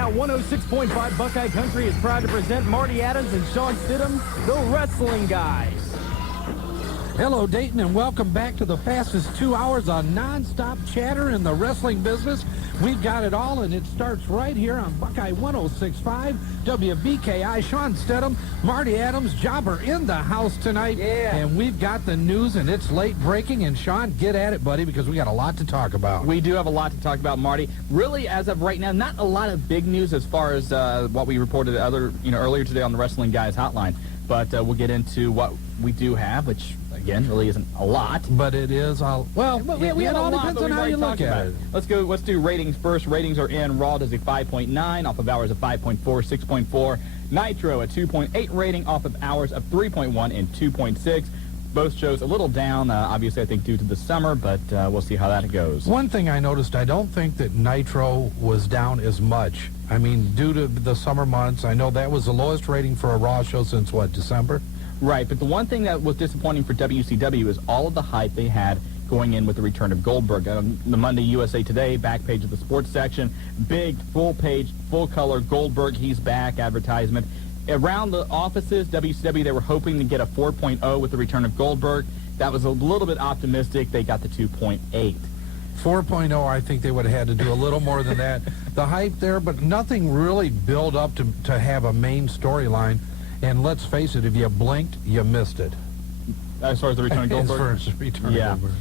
now, 106.5 Buckeye Country is proud to present Marty Adams and Shawn, the Wrestling Guys. Hello, Dayton, and welcome back to the fastest 2 hours on non-stop chatter in the wrestling business. We've got it all, and it starts right here on Buckeye 106.5, WBKI. Shawn Stidham, Marty Adams, Jobber in the house tonight. Yeah. And we've got the news, and it's late breaking. And, Shawn, get at it, buddy, because we got a lot to talk about. We do have a lot to talk about, Marty. Really, as of right now, not a lot of big news as far as what we reported earlier today on the Wrestling Guys hotline. But we'll get into what we do have, which, again, really isn't a lot. But it is all, well, we it have all a lot, depends on how you look at it. Let's do ratings first. Ratings are in. Raw does a 5.9 off of hours of 5.4, 6.4. Nitro a 2.8 rating off of hours of 3.1 and 2.6. Both shows a little down, obviously, I think, due to the summer, but we'll see how that goes. One thing I noticed, I don't think that Nitro was down as much. I mean, due to the summer months, I know that was the lowest rating for a Raw show since, what, December? Right, but the one thing that was disappointing for WCW is all of the hype they had going in with the return of Goldberg. On the Monday USA Today back page of the sports section, big, full-page, full-color Goldberg, he's back advertisement. Around the offices, WCW, they were hoping to get a 4.0 with the return of Goldberg. That was a little bit optimistic. They got the 2.8. 4.0, I think they would have had to do a little more than that. The hype there, but nothing really built up to have a main storyline. And let's face it, if you blinked, you missed it. As far as the return of Goldberg? As far as the return of Goldberg.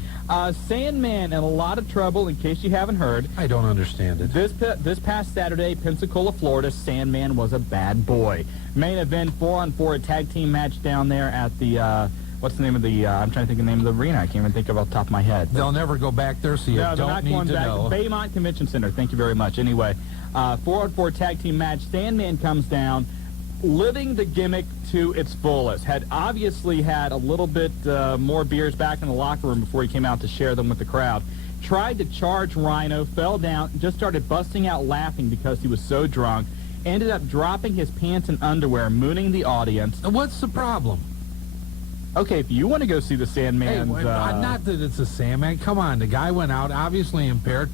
Sandman in a lot of trouble, in case you haven't heard. I don't understand it. This past Saturday, Pensacola, Florida, Sandman was a bad boy. Main event, 4-on-4, a tag team match down there at the, what's the name of the, I'm trying to think of the name of the arena. I can't even think of it off the top of my head. They'll never go back there, so you don't need to know. Baymont Convention Center, thank you very much. Anyway, 4-on-4 tag team match. Sandman comes down, living the gimmick to its fullest. Had obviously had a little bit more beers back in the locker room before he came out to share them with the crowd. Tried to charge Rhino, fell down, just started busting out laughing because he was so drunk. Ended up dropping his pants and underwear, mooning the audience. What's the problem? Okay, if you want to go see the Sandman... Hey, not that it's a Sandman. Come on, the guy went out, obviously impaired.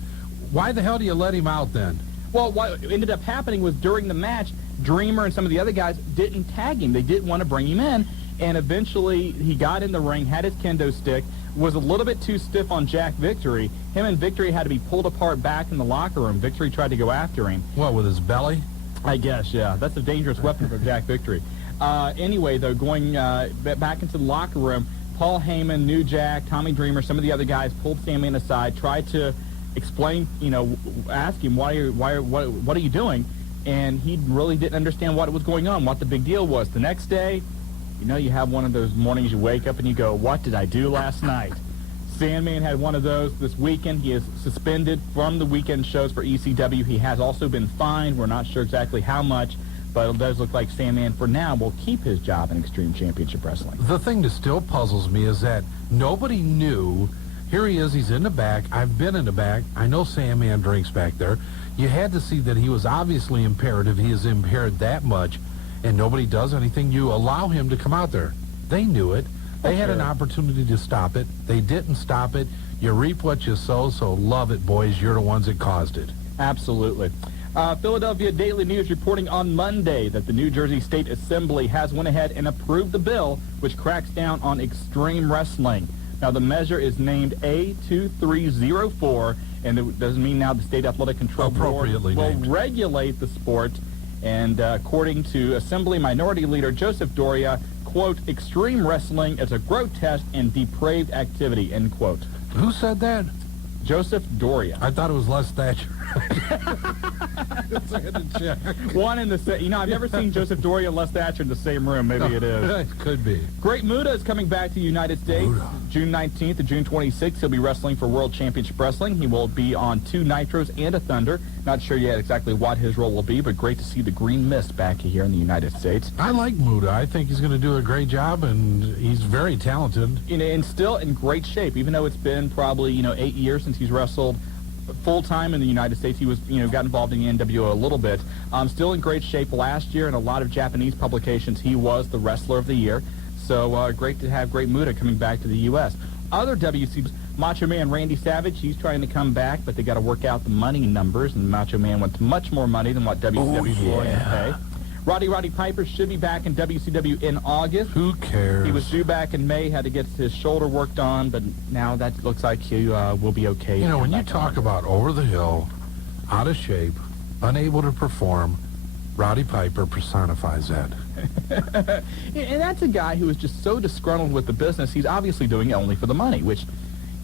Why the hell do you let him out then? Well, what ended up happening was during the match, Dreamer and some of the other guys didn't tag him. They didn't want to bring him in, and eventually he got in the ring, had his kendo stick, was a little bit too stiff on Jack Victory. Him and Victory had to be pulled apart back in the locker room. Victory tried to go after him. What, with his belly? I guess, yeah. That's a dangerous weapon for Jack Victory. Anyway, though, going back into the locker room, Paul Heyman, New Jack, Tommy Dreamer, some of the other guys pulled Sandman aside, tried to explain, ask him, what are you doing? And he really didn't understand what was going on, what the big deal was. The next day, you have one of those mornings you wake up and you go, what did I do last night? Sandman had one of those this weekend. He is suspended from the weekend shows for ECW. He has also been fined. We're not sure exactly how much, but it does look like Sandman, for now, will keep his job in Extreme Championship Wrestling. The thing that still puzzles me is that nobody knew. Here he is. He's in the back. I've been in the back. I know Sandman drinks back there. You had to see that he was obviously impaired if he is impaired that much, and nobody does anything. You allow him to come out there. They knew it. They had an opportunity to stop it. They didn't stop it. You reap what you sow, so love it, boys. You're the ones that caused it. Absolutely. Philadelphia Daily News reporting on Monday that the New Jersey State Assembly has went ahead and approved the bill which cracks down on extreme wrestling. Now, the measure is named A2304, and it doesn't mean now the State Athletic Control Board will regulate the sport. And according to Assembly Minority Leader Joseph Doria, quote, extreme wrestling is a grotesque and depraved activity, end quote. Who said that? Joseph Doria. I thought it was Les Thatcher. One in the same. I've never seen Joseph Doria and Les Thatcher in the same room. Maybe it is. It could be. Great Muta is coming back to the United States. June 19th to June 26th. He'll be wrestling for World Championship Wrestling. He will be on 2 Nitros and a Thunder. Not sure yet exactly what his role will be, but great to see the Green Mist back here in the United States. I like Muta. I think he's going to do a great job, and he's very talented. And still in great shape, even though it's been probably 8 years since he's wrestled full-time in the United States. He was, got involved in the NWO a little bit. Still in great shape. Last year in a lot of Japanese publications, he was the Wrestler of the Year. So great to have Great Muta coming back to the U.S. Other WCWs, Macho Man Randy Savage, he's trying to come back, but they got to work out the money numbers, and Macho Man wants much more money than what WCW is willing to pay. Roddy Piper should be back in WCW in August. Who cares? He was due back in May, had to get his shoulder worked on, but now that looks like he will be okay. You know, when you talk about over the hill, out of shape, unable to perform, Roddy Piper personifies that. And that's a guy who is just so disgruntled with the business, he's obviously doing it only for the money, which,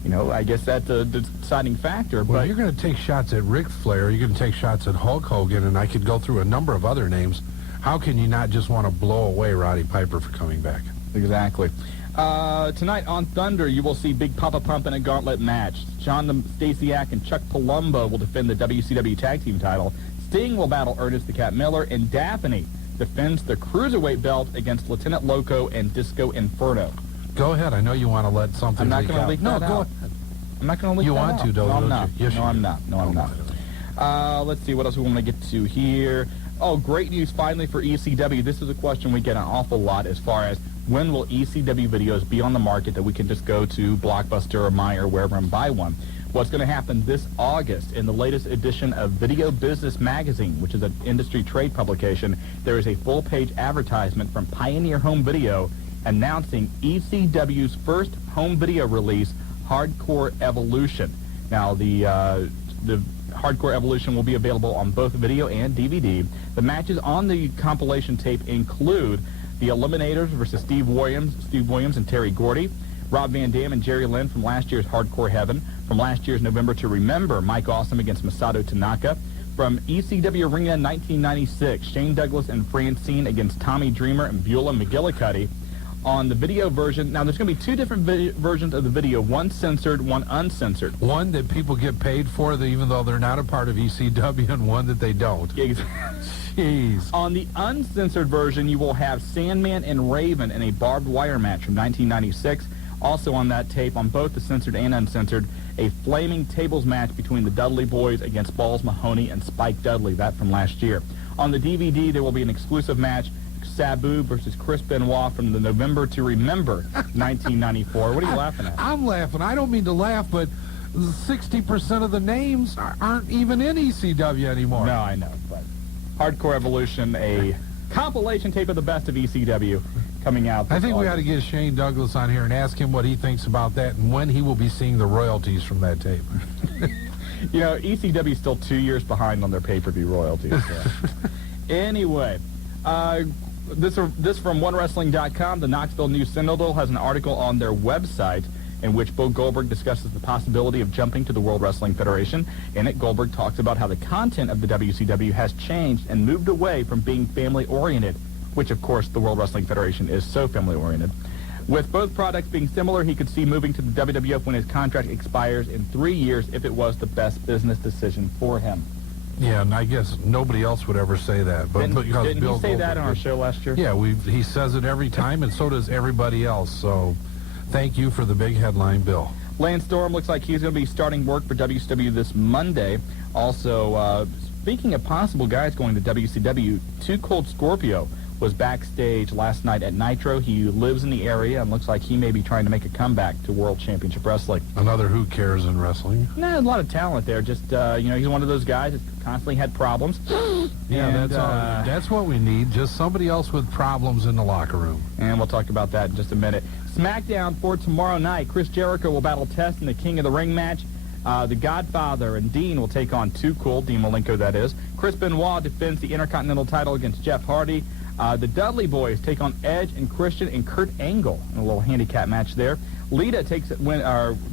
you know, I guess that's a deciding factor. Well, but you're going to take shots at Ric Flair, you're going to take shots at Hulk Hogan, and I could go through a number of other names. How can you not just want to blow away Roddy Piper for coming back? Exactly. Tonight on Thunder, you will see Big Papa Pump in a gauntlet match. John Stasiak and Chuck Palumbo will defend the WCW Tag Team title. Sting will battle Ernest the Cat Miller, and Daphne defends the Cruiserweight belt against Lieutenant Loco and Disco Inferno. Go ahead. I know you want to let something I'm not leak going to out. leak No, that go out. ahead. I'm not going to leak You that want out. to, though, no, I'm don't not. you? Yes, no, you I'm do. not. No, I'm not. Let's see what else we want to get to here. Oh, great news finally for ECW. This is a question we get an awful lot as far as when will ECW videos be on the market that we can just go to Blockbuster or Meijer or wherever and buy one. What's going to happen this August in the latest edition of Video Business Magazine, which is an industry trade publication, there is a full-page advertisement from Pioneer Home Video announcing ECW's first home video release, Hardcore Evolution. Now, the Hardcore Evolution will be available on both video and DVD. The matches on the compilation tape include the Eliminators versus Steve Williams and Terry Gordy, Rob Van Dam and Jerry Lynn from last year's Hardcore Heaven, from last year's November to Remember, Mike Awesome against Masato Tanaka, from ECW Arena 1996, Shane Douglas and Francine against Tommy Dreamer and Beulah McGillicuddy. On the video version, now there's going to be two different versions of the video, one censored, one uncensored. One that people get paid for, even though they're not a part of ECW, and one that they don't. Jeez. On the uncensored version, you will have Sandman and Raven in a barbed wire match from 1996. Also on that tape, on both the censored and uncensored, a flaming tables match between the Dudley Boys against Balls Mahoney and Spike Dudley, that from last year. On the DVD, there will be an exclusive match, Sabu versus Chris Benoit from the November to Remember 1994. What are you laughing at? I'm laughing. I don't mean to laugh, but 60% of the names aren't even in ECW anymore. No, I know, but Hardcore Evolution, a compilation tape of the best of ECW coming out. I think we August. ought to get Shane Douglas on here and ask him what he thinks about that and when he will be seeing the royalties from that tape. You know, ECW is still 2 years behind on their pay-per-view royalties. So. Anyway, this from OneWrestling.com. The Knoxville News-Sentinel has an article on their website in which Bill Goldberg discusses the possibility of jumping to the World Wrestling Federation. In it, Goldberg talks about how the content of the WCW has changed and moved away from being family-oriented, which, of course, the World Wrestling Federation is so family-oriented. With both products being similar, he could see moving to the WWF when his contract expires in 3 years if it was the best business decision for him. Yeah, and I guess nobody else would ever say that. But Didn't because he Bill say that Goldberg on our did. show last year? Yeah, he says it every time, and so does everybody else. So thank you for the big headline, Bill. Lance Storm looks like he's going to be starting work for WCW this Monday. Also, speaking of possible guys going to WCW, Too Cold Scorpio was backstage last night at Nitro. He lives in the area and looks like he may be trying to make a comeback to World Championship Wrestling. Another who cares in wrestling. Nah, a lot of talent there. Just, he's one of those guys that constantly had problems. Yeah, And, that's what we need. Just somebody else with problems in the locker room. And we'll talk about that in just a minute. SmackDown for tomorrow night. Chris Jericho will battle Test in the King of the Ring match. The Godfather and Dean will take on Too Cool, Dean Malenko, that is. Chris Benoit defends the Intercontinental title against Jeff Hardy. The Dudley Boys take on Edge and Christian and Kurt Angle in a little handicap match there. Lita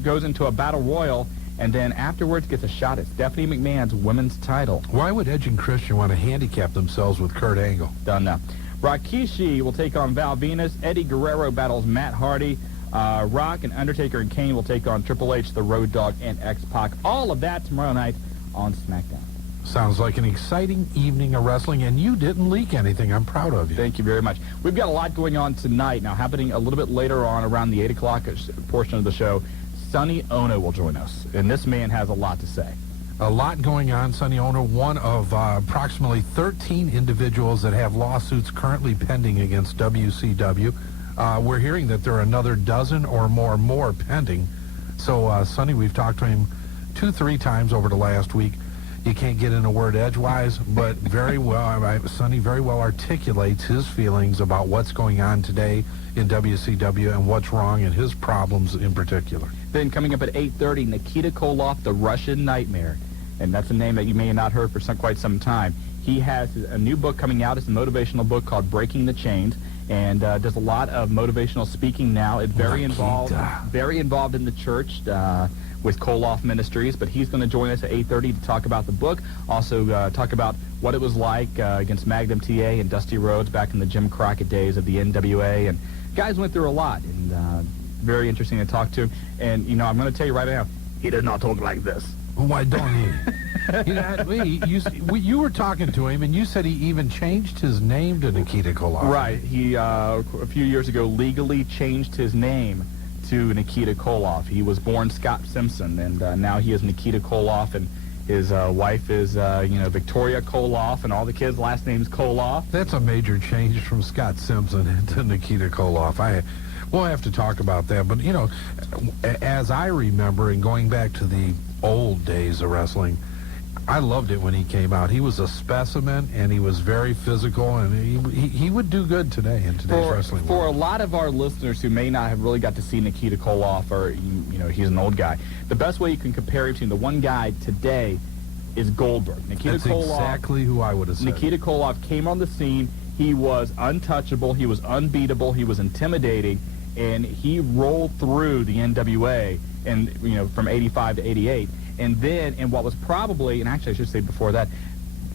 goes into a battle royal, and then afterwards gets a shot at Stephanie McMahon's women's title. Why would Edge and Christian want to handicap themselves with Kurt Angle? Done now. Rikishi will take on Val Venus. Eddie Guerrero battles Matt Hardy. Rock and Undertaker and Kane will take on Triple H, the Road Dogg, and X-Pac. All of that tomorrow night on SmackDown. Sounds like an exciting evening of wrestling, and you didn't leak anything. I'm proud of you. Thank you very much. We've got a lot going on tonight. Now, happening a little bit later on, around the 8 o'clock portion of the show, Sonny Onoo will join us, and this man has a lot to say. A lot going on. Sonny Onoo, one of approximately 13 individuals that have lawsuits currently pending against WCW. We're hearing that there are another dozen or more pending. So, Sonny, we've talked to him 2-3 times over the last week. You can't get in a word edgewise, but very well, Sonny very well articulates his feelings about what's going on today in WCW and what's wrong and his problems in particular. Then coming up at 8:30, Nikita Koloff, the Russian Nightmare. And that's a name that you may have not heard for quite some time. He has a new book coming out. It's a motivational book called Breaking the Chains, and does a lot of motivational speaking now. It's very involved in the church with Koloff Ministries, but he's going to join us at 8:30 to talk about the book, also talk about what it was like against Magnum TA and Dusty Rhodes back in the Jim Crockett days of the NWA, and guys went through a lot, and very interesting to talk to. And, you know, I'm going to tell you right now, he does not talk like this. Why don't he? You were talking to him, and you said he even changed his name to Nikita Koloff. Right. He, a few years ago, legally changed his name to Nikita Koloff. He was born Scott Simpson, and now he is Nikita Koloff, and his wife is, Victoria Koloff, and all the kids' last name's Koloff. That's a major change from Scott Simpson to Nikita Koloff. We'll have to talk about that. But, you know, as I remember, and going back to the old days of wrestling, I loved it when he came out. He was a specimen, and he was very physical, and he would do good today in today's wrestling For world. a lot of our listeners who may not have really got to see Nikita Koloff, or, he's an old guy, the best way you can compare him to the one guy today is Goldberg. That's exactly who I would have said. Nikita Koloff came on the scene. He was untouchable. He was unbeatable. He was intimidating. And he rolled through the NWA, and from 85 to 88. And then, in what was probably, and actually I should say before that,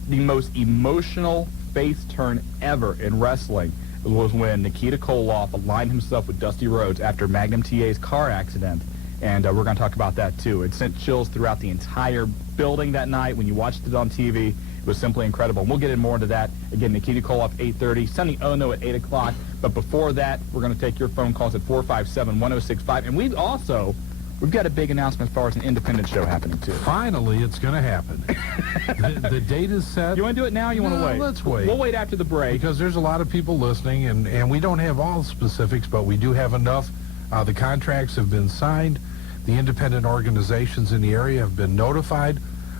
the most emotional face turn ever in wrestling was when Nikita Koloff aligned himself with Dusty Rhodes after Magnum TA's car accident. And we're going to talk about that, too. It sent chills throughout the entire building that night. When you watched it on TV, it was simply incredible. And we'll get in more into that. Again, Nikita Koloff, 8:30. Sonny Onoo at 8 o'clock. But before that, we're going to take your phone calls at 457-1065. And we've got a big announcement as far as an independent show happening, too. Finally, it's going to happen. the date is set. You want to do it now or you want to wait? Let's wait. We'll wait after the break. Because there's a lot of people listening, and we don't have all the specifics, but we do have enough. The contracts have been signed. The independent organizations in the area have been notified.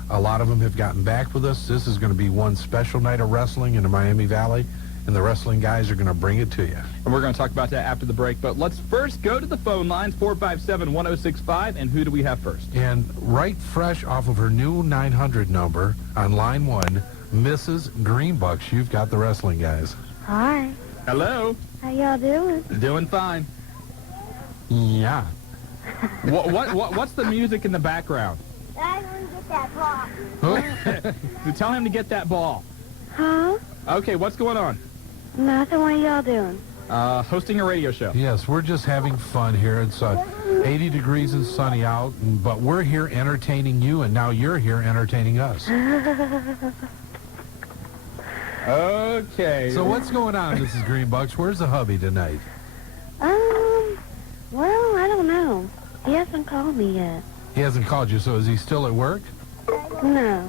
A lot of them have gotten back with us. This is going to be one special night of wrestling in the Miami Valley, and the wrestling guys are going to bring it to you. And we're going to talk about that after the break. But let's first go to the phone lines, 457-1065. And who do we have first? And right fresh off of her new 900 number on line 1, Mrs. Greenbucks. You've got the wrestling guys. Hi. Hello. How y'all doing? Doing fine. Yeah. What's the music in the background? I want to get that ball. Tell him to get that ball. Huh? Okay, what's going on? Nothing. What y'all doing? Hosting a radio show. Yes, we're just having fun here. It's 80 degrees and sunny out, but we're here entertaining you, and now you're here entertaining us. Okay. So what's going on, Mrs. Greenbucks? Where's the hubby tonight? Well, I don't know. He hasn't called me yet. He hasn't called you, so is he still at work? No.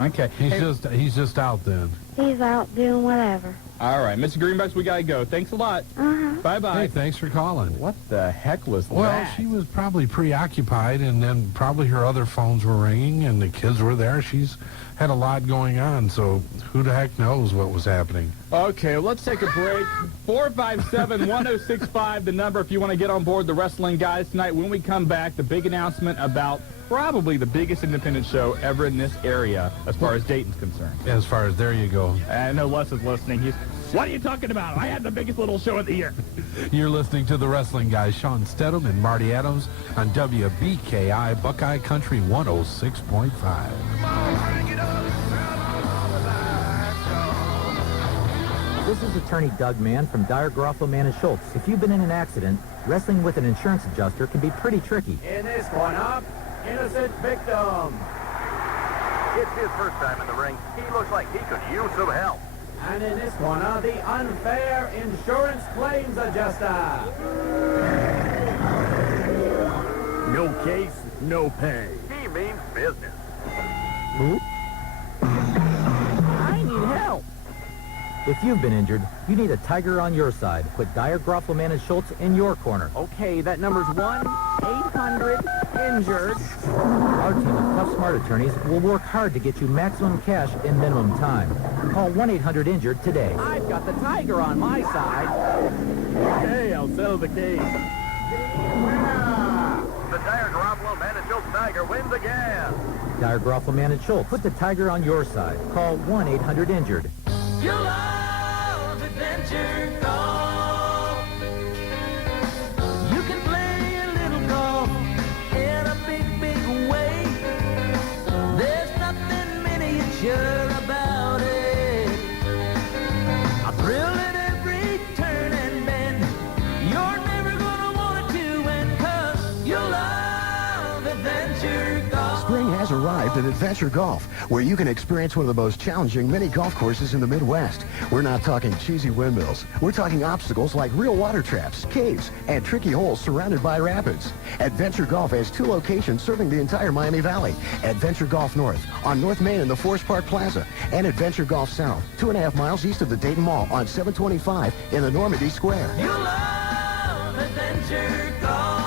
Okay. He's just out then. He's out doing whatever. All right, Mr. Greenbucks, we got to go. Thanks a lot. Bye-bye. Hey, thanks for calling. What the heck was Well, that? she was probably preoccupied, and then probably her other phones were ringing, and the kids were there. She's had a lot going on, so who the heck knows what was happening. Okay, let's take a break. 457-1065, the number if you want to get on board the wrestling guys tonight. When we come back, the big announcement about probably the biggest independent show ever in this area as far as Dayton's concerned. As far as there you go. I know Les is listening. What are you talking about? I had the biggest little show of the year. You're listening to the wrestling guys, Shawn Stedham and Marty Adams on WBKI Buckeye Country 106.5. This is attorney Doug Mann from Dyer, Garofalo, Mann & Schultz. If you've been in an accident, wrestling with an insurance adjuster can be pretty tricky. In this one up, innocent victim. It's his first time in the ring. He looks like he could use some help. And in this one up, the unfair insurance claims adjuster. No case, no pay. He means business. I need help. If you've been injured, you need a tiger on your side. Put Dyer, Groffleman, and Schultz in your corner. Okay, that number's 1-800-INJURED. Our team of tough, smart attorneys will work hard to get you maximum cash in minimum time. Call 1-800-INJURED today. I've got the tiger on my side. Okay, I'll settle the case. The Dyer Garoppolo Man and Schultz Tiger wins again. Dyer, Groffleman, and Schultz. Put the tiger on your side. Call 1-800-INJURED. You love adventure golf. You can play a little golf in a big, big way. There's nothing miniature about it. A thrill in every turn and bend. You're never gonna want it to end, 'cause you love adventure golf. Spring has arrived at Adventure Golf, where you can experience one of the most challenging mini golf courses in the Midwest. We're not talking cheesy windmills. We're talking obstacles like real water traps, caves, and tricky holes surrounded by rapids. Adventure Golf has 2 locations serving the entire Miami Valley. Adventure Golf North on North Main in the Forest Park Plaza, and Adventure Golf South, 2.5 miles east of the Dayton Mall on 725 in the Normandy Square. You love adventure golf.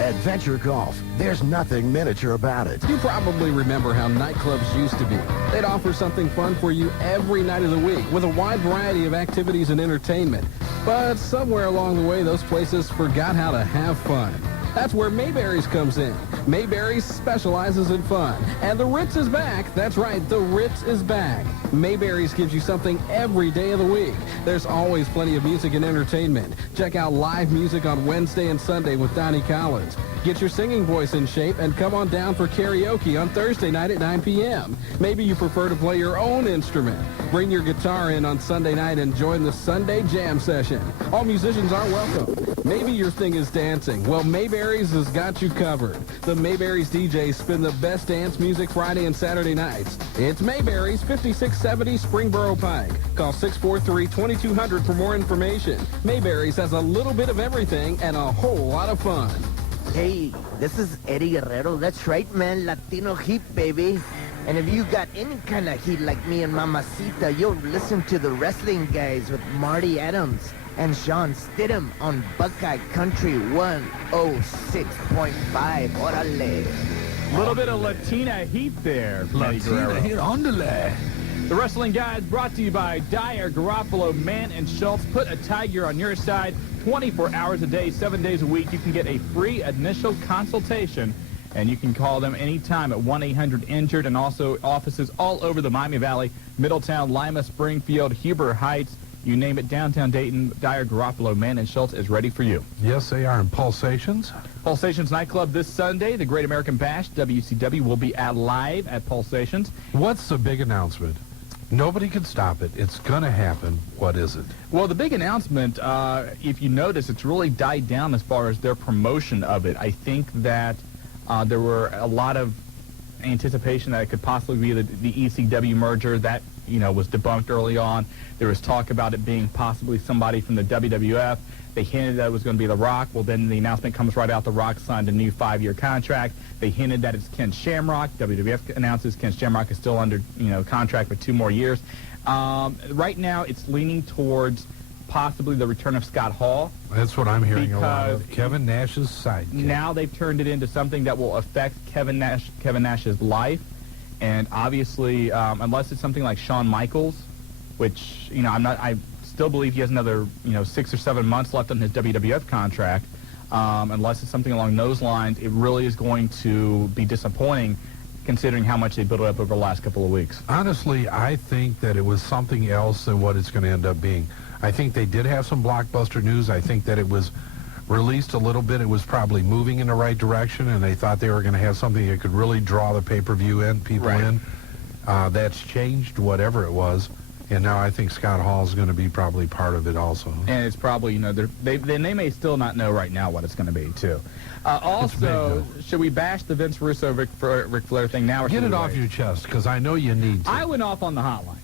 Adventure Golf. There's nothing miniature about it. You probably remember how nightclubs used to be. They'd offer something fun for you every night of the week with a wide variety of activities and entertainment. But somewhere along the way, those places forgot how to have fun. That's where Mayberry's comes in. Mayberry's specializes in fun. And the Ritz is back. That's right, the Ritz is back. Mayberry's gives you something every day of the week. There's always plenty of music and entertainment. Check out live music on Wednesday and Sunday with Donnie Collins. Get your singing voice in shape and come on down for karaoke on Thursday night at 9 p.m. Maybe you prefer to play your own instrument. Bring your guitar in on Sunday night and join the Sunday Jam session. All musicians are welcome. Maybe your thing is dancing. Well, Mayberry's has got you covered. The Mayberry's DJs spin the best dance music Friday and Saturday nights. It's Mayberry's, 5670 Springboro Pike. Call 643-2200 for more information. Mayberry's has a little bit of everything and a whole lot of fun. Hey, this is Eddie Guerrero. That's right, man. Latino heat, baby. And if you got any kind of heat like me and Mamacita, you'll listen to the Wrestling Guys with Marty Adams and Shawn on Buckeye Country 106.5. Orale. A little bit of Latina heat there. Latina heat on the left. The Wrestling Guys brought to you by Dyer, Garoppolo, Man, and Schultz. Put a tiger on your side 24 hours a day, 7 days a week. You can get a free initial consultation, and you can call them anytime at 1-800-INJURED, and also offices all over the Miami Valley, Middletown, Lima, Springfield, Huber Heights. You name it, downtown Dayton, Dyer, Garoppolo, Man, and Schultz is ready for you. Yes, they are. And Pulsations? Pulsations Nightclub this Sunday, the Great American Bash, WCW, will be live at Pulsations. What's the big announcement? Nobody can stop it. It's going to happen. What is it? Well, the big announcement, if you notice, it's really died down as far as their promotion of it. I think that there were a lot of anticipation that it could possibly be the ECW merger. That, was debunked early on. There was talk about it being possibly somebody from the WWF. They hinted that it was going to be The Rock. Well, then the announcement comes right out. The Rock signed a new 5-year contract. They hinted that it's Ken Shamrock. WWF announces Ken Shamrock is still under, contract for 2 more years. Right now, it's leaning towards possibly the return of Scott Hall. That's what I'm hearing a lot of. Kevin Nash's sidekick. Now they've turned it into something that will affect Kevin Nash's life. And obviously, unless it's something like Shawn Michaels, which, I still believe he has another, 6 or 7 months left on his WWF contract. Unless it's something along those lines, it really is going to be disappointing considering how much they built up over the last couple of weeks. Honestly, I think that it was something else than what it's going to end up being. I think they did have some blockbuster news. I think that it was released a little bit. It was probably moving in the right direction, and they thought they were going to have something that could really draw the pay-per-view people in. That's changed, whatever it was. And now I think Scott Hall is going to be probably part of it also. And it's probably, they may still not know right now what it's going to be, too. Also, should we bash the Vince Russo Ric Flair thing now? Or get it off your chest, because I know you need to. I went off on the hotline.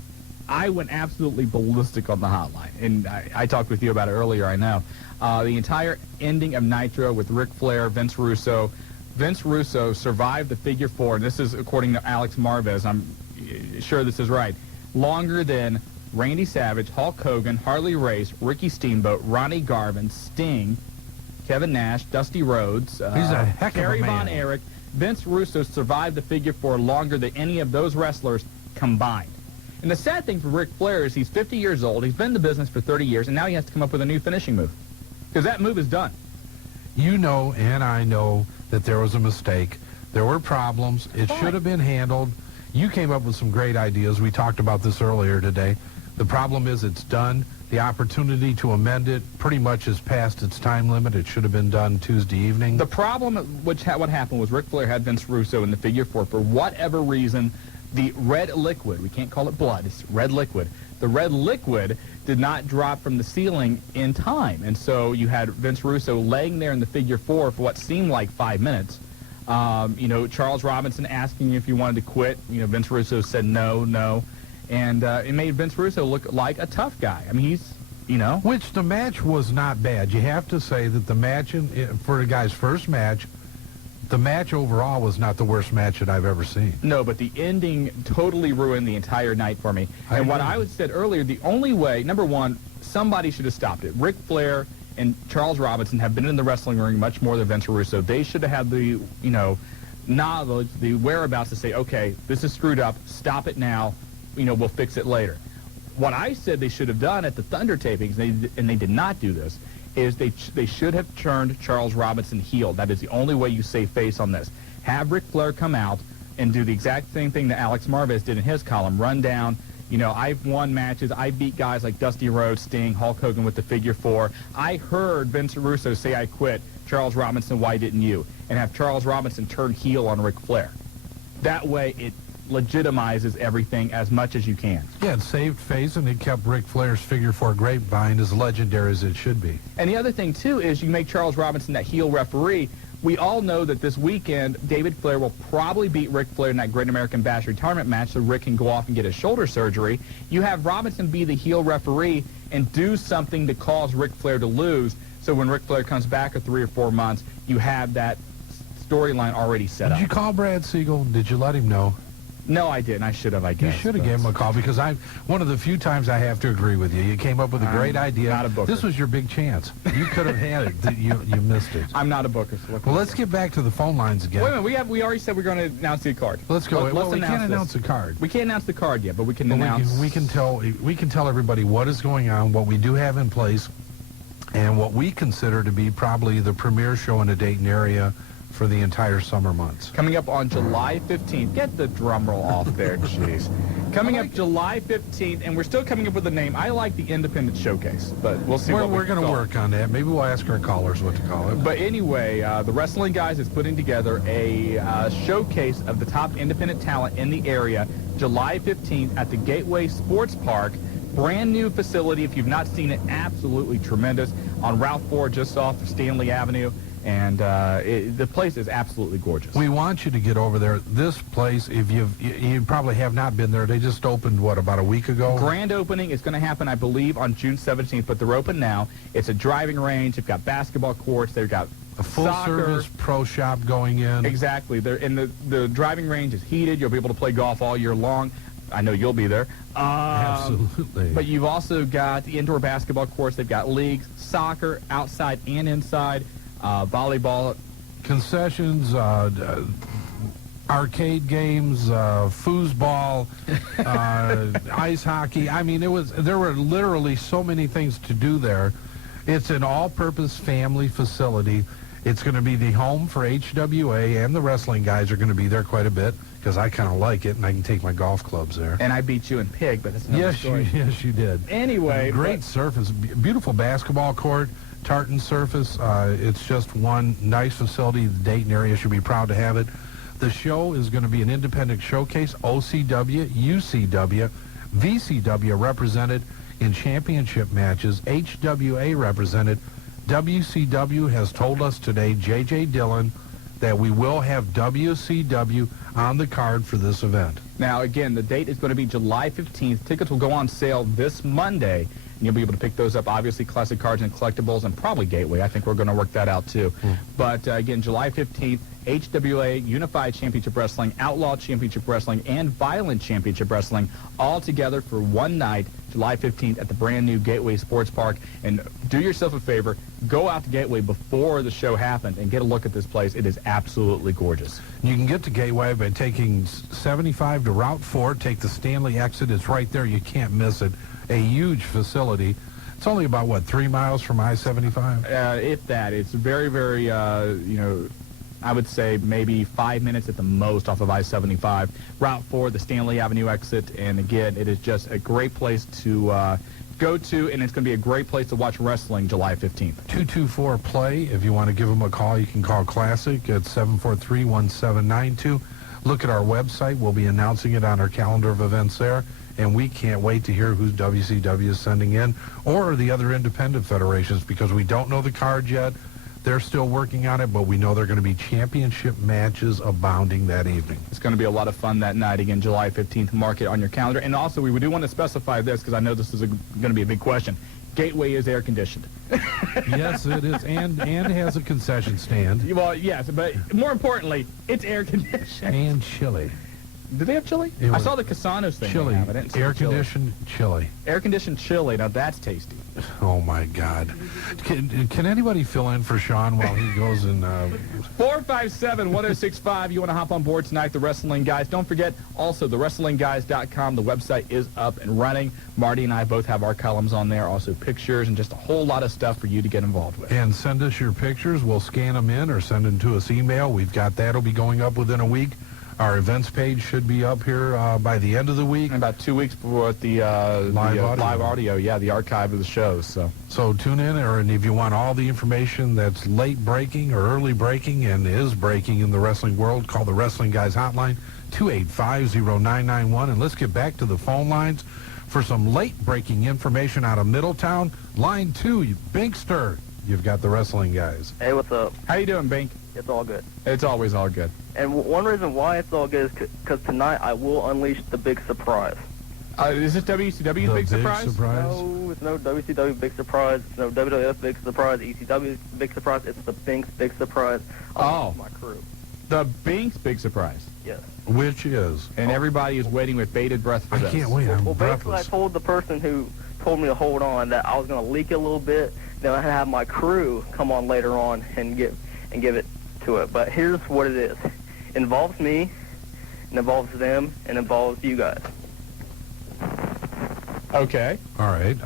I went absolutely ballistic on the hotline. And I talked with you about it earlier, I know. The entire ending of Nitro with Ric Flair, Vince Russo. Vince Russo survived the Figure 4, and this is according to Alex Marvez. I'm sure this is right. longer than Randy Savage, Hulk Hogan, Harley Race, Ricky Steamboat, Ronnie Garvin, Sting, Kevin Nash, Dusty Rhodes, He's a heck of a Kerry man. Von Erich. Vince Russo survived the figure 4 longer than any of those wrestlers combined. And the sad thing for Ric Flair is he's 50 years old, he's been in the business for 30 years, and now he has to come up with a new finishing move. Because that move is done. You know, and I know that there was a mistake. There were problems. It should have been handled. You came up with some great ideas. We talked about this earlier today. The problem is it's done. The opportunity to amend it pretty much is past its time limit. It should have been done Tuesday evening. The problem, what happened was Ric Flair had Vince Russo in the figure 4 for whatever reason. The red liquid, we can't call it blood, it's red liquid. The red liquid did not drop from the ceiling in time. And so you had Vince Russo laying there in the figure 4 for what seemed like 5 minutes. You know, Charles Robinson asking if he wanted to quit. You know, Vince Russo said no. And it made Vince Russo look like a tough guy. I mean, he's, you know. Which the match was not bad. You have to say that the match, for the guy's first match, the match overall was not the worst match that I've ever seen. No, but the ending totally ruined the entire night for me. And what I said earlier, the only way, number one, somebody should have stopped it. Ric Flair and Charles Robinson have been in the wrestling ring much more than Vince Russo. They should have had the, you know, knowledge, the whereabouts to say, okay, this is screwed up, stop it now, you know, we'll fix it later. What I said they should have done at the Thunder tapings, and they did not do this, is they should have turned Charles Robinson heel. That is the only way you save face on this. Have Ric Flair come out and do the exact same thing that Alex Marvez did in his column. Run down, you know, I've won matches. I beat guys like Dusty Rhodes, Sting, Hulk Hogan with the figure 4. I heard Vince Russo say I quit. Charles Robinson, why didn't you? And have Charles Robinson turn heel on Ric Flair. That way it legitimizes everything as much as you can. Yeah, it saved face, and it kept Ric Flair's figure 4 grapevine as legendary as it should be. And the other thing, too, is you make Charles Robinson that heel referee. We all know that this weekend, David Flair will probably beat Ric Flair in that Great American Bash retirement match so Rick can go off and get his shoulder surgery. You have Robinson be the heel referee and do something to cause Ric Flair to lose, so when Ric Flair comes back in 3 or 4 months, you have that storyline already set up. Did you call Brad Siegel? Did you let him know? No, I didn't. I should have, I guess. You should have gave him a call, because one of the few times I have to agree with you. You came up with a great idea. Not a booker. This was your big chance. You could have had it. You missed it. I'm not a booker. So well, let's get back to the phone lines again. Wait a minute. We already said we're going to announce the card. Let's go. Let's we can't announce announce the card. We can't announce the card yet, but we can announce. We can tell everybody what is going on, what we do have in place, and what we consider to be probably the premier show in the Dayton area for the entire summer months. Coming up on July 15th. Get the drum roll off there, jeez. Coming up July 15th, and we're still coming up with a name. I like the Independent Showcase, but we'll see what we're going to work on that. Maybe we'll ask our callers what to call it. But anyway, the Wrestling Guys is putting together a showcase of the top independent talent in the area, July 15th at the Gateway Sports Park. Brand new facility. If you've not seen it, absolutely tremendous. On Route 4, just off of Stanley Avenue. And the place is absolutely gorgeous. We want you to get over there. This place, if you probably have not been there, they just opened, what, about a week ago? Grand opening is going to happen, I believe, on June 17th, but they're open now. It's a driving range. They've got basketball courts. They've got a full-service pro shop going in. Exactly. The driving range is heated. You'll be able to play golf all year long. I know you'll be there. Absolutely. But you've also got the indoor basketball courts. They've got leagues, soccer, outside and inside. Volleyball, concessions, arcade games, foosball, ice hockey. I mean, there were literally so many things to do there. It's an all-purpose family facility. It's going to be the home for HWA, and the Wrestling Guys are going to be there quite a bit, because I kind of like it, and I can take my golf clubs there. And I beat you in pig, but that's another story. Yes, you did. Anyway. Great surface, beautiful basketball court, tartan surface. It's just one nice facility. The Dayton area should be proud to have it. The show is going to be an independent showcase. OCW, UCW, VCW represented in championship matches. HWA represented. WCW has told us today, J.J. Dillon, that we will have WCW on the card for this event. Now, again, the date is going to be July 15th. Tickets will go on sale this Monday, and you'll be able to pick those up. Obviously, Classic Cards and Collectibles, and probably Gateway. I think we're going to work that out, too. But, again, July 15th, HWA Unified Championship Wrestling, Outlaw Championship Wrestling, and Violent Championship Wrestling all together for one night, July 15th at the brand new Gateway Sports Park. And do yourself a favor, go out to Gateway before the show happened and get a look at this place. It is absolutely gorgeous. You can get to Gateway by taking 75 to Route 4, take the Stanley exit. It's right there. You can't miss it. A huge facility. It's only about, what, 3 miles from I-75? If that. It's very, very, I would say maybe 5 minutes at the most off of I-75. Route 4, the Stanley Avenue exit. And, again, it is just a great place to go to, and it's going to be a great place to watch wrestling July 15th. 224-PLAY. If you want to give them a call, you can call Classic at 743-1792. Look at our website. We'll be announcing it on our calendar of events there. And we can't wait to hear who's WCW is sending in, or the other independent federations, because we don't know the card yet. They're still working on it, but we know there are going to be championship matches abounding that evening. It's going to be a lot of fun that night. Again, July 15th. Mark it on your calendar. And also, we do want to specify this, because I know this is going to be a big question. Gateway is air-conditioned. Yes, it is, and has a concession stand. Well, yes, but more importantly, it's air-conditioned. And chili. Do they have chili? I saw the Casanos thing. Chili. Air-conditioned chili. Air-conditioned chili. Now, that's tasty. Oh, my God. Can anybody fill in for Shawn while he goes and... 457-1065. You want to hop on board tonight, the Wrestling Guys. Don't forget, also, thewrestlingguys.com. The website is up and running. Marty and I both have our columns on there, also pictures, and just a whole lot of stuff for you to get involved with. And send us your pictures. We'll scan them in or send them to us email. We've got that. It'll be going up within a week. Our events page should be up here by the end of the week. In about 2 weeks before the live audio, yeah, the archive of the shows. So tune in, and if you want all the information that's late breaking or early breaking and is breaking in the wrestling world, call the Wrestling Guys hotline, 285-0991. And let's get back to the phone lines for some late breaking information out of Middletown. Line 2, Binkster. You've got the Wrestling Guys. Hey, what's up? How you doing, Bink? It's all good. It's always all good. And one reason why it's all good is because tonight I will unleash the big surprise. Is this WCW's big surprise? No, it's no WCW big surprise. It's no WWF big surprise. ECW big surprise. It's the Bink's big surprise. My crew. The Bink's big surprise. Yes. Which is? And everybody is waiting with bated breath for this. I can't wait. I'm breathless. Basically, I told the person who told me to hold on that I was going to leak it a little bit. Then I have my crew come on later on and give it to it. But here's what it is. It involves me, it involves them, and involves you guys. Okay. All right.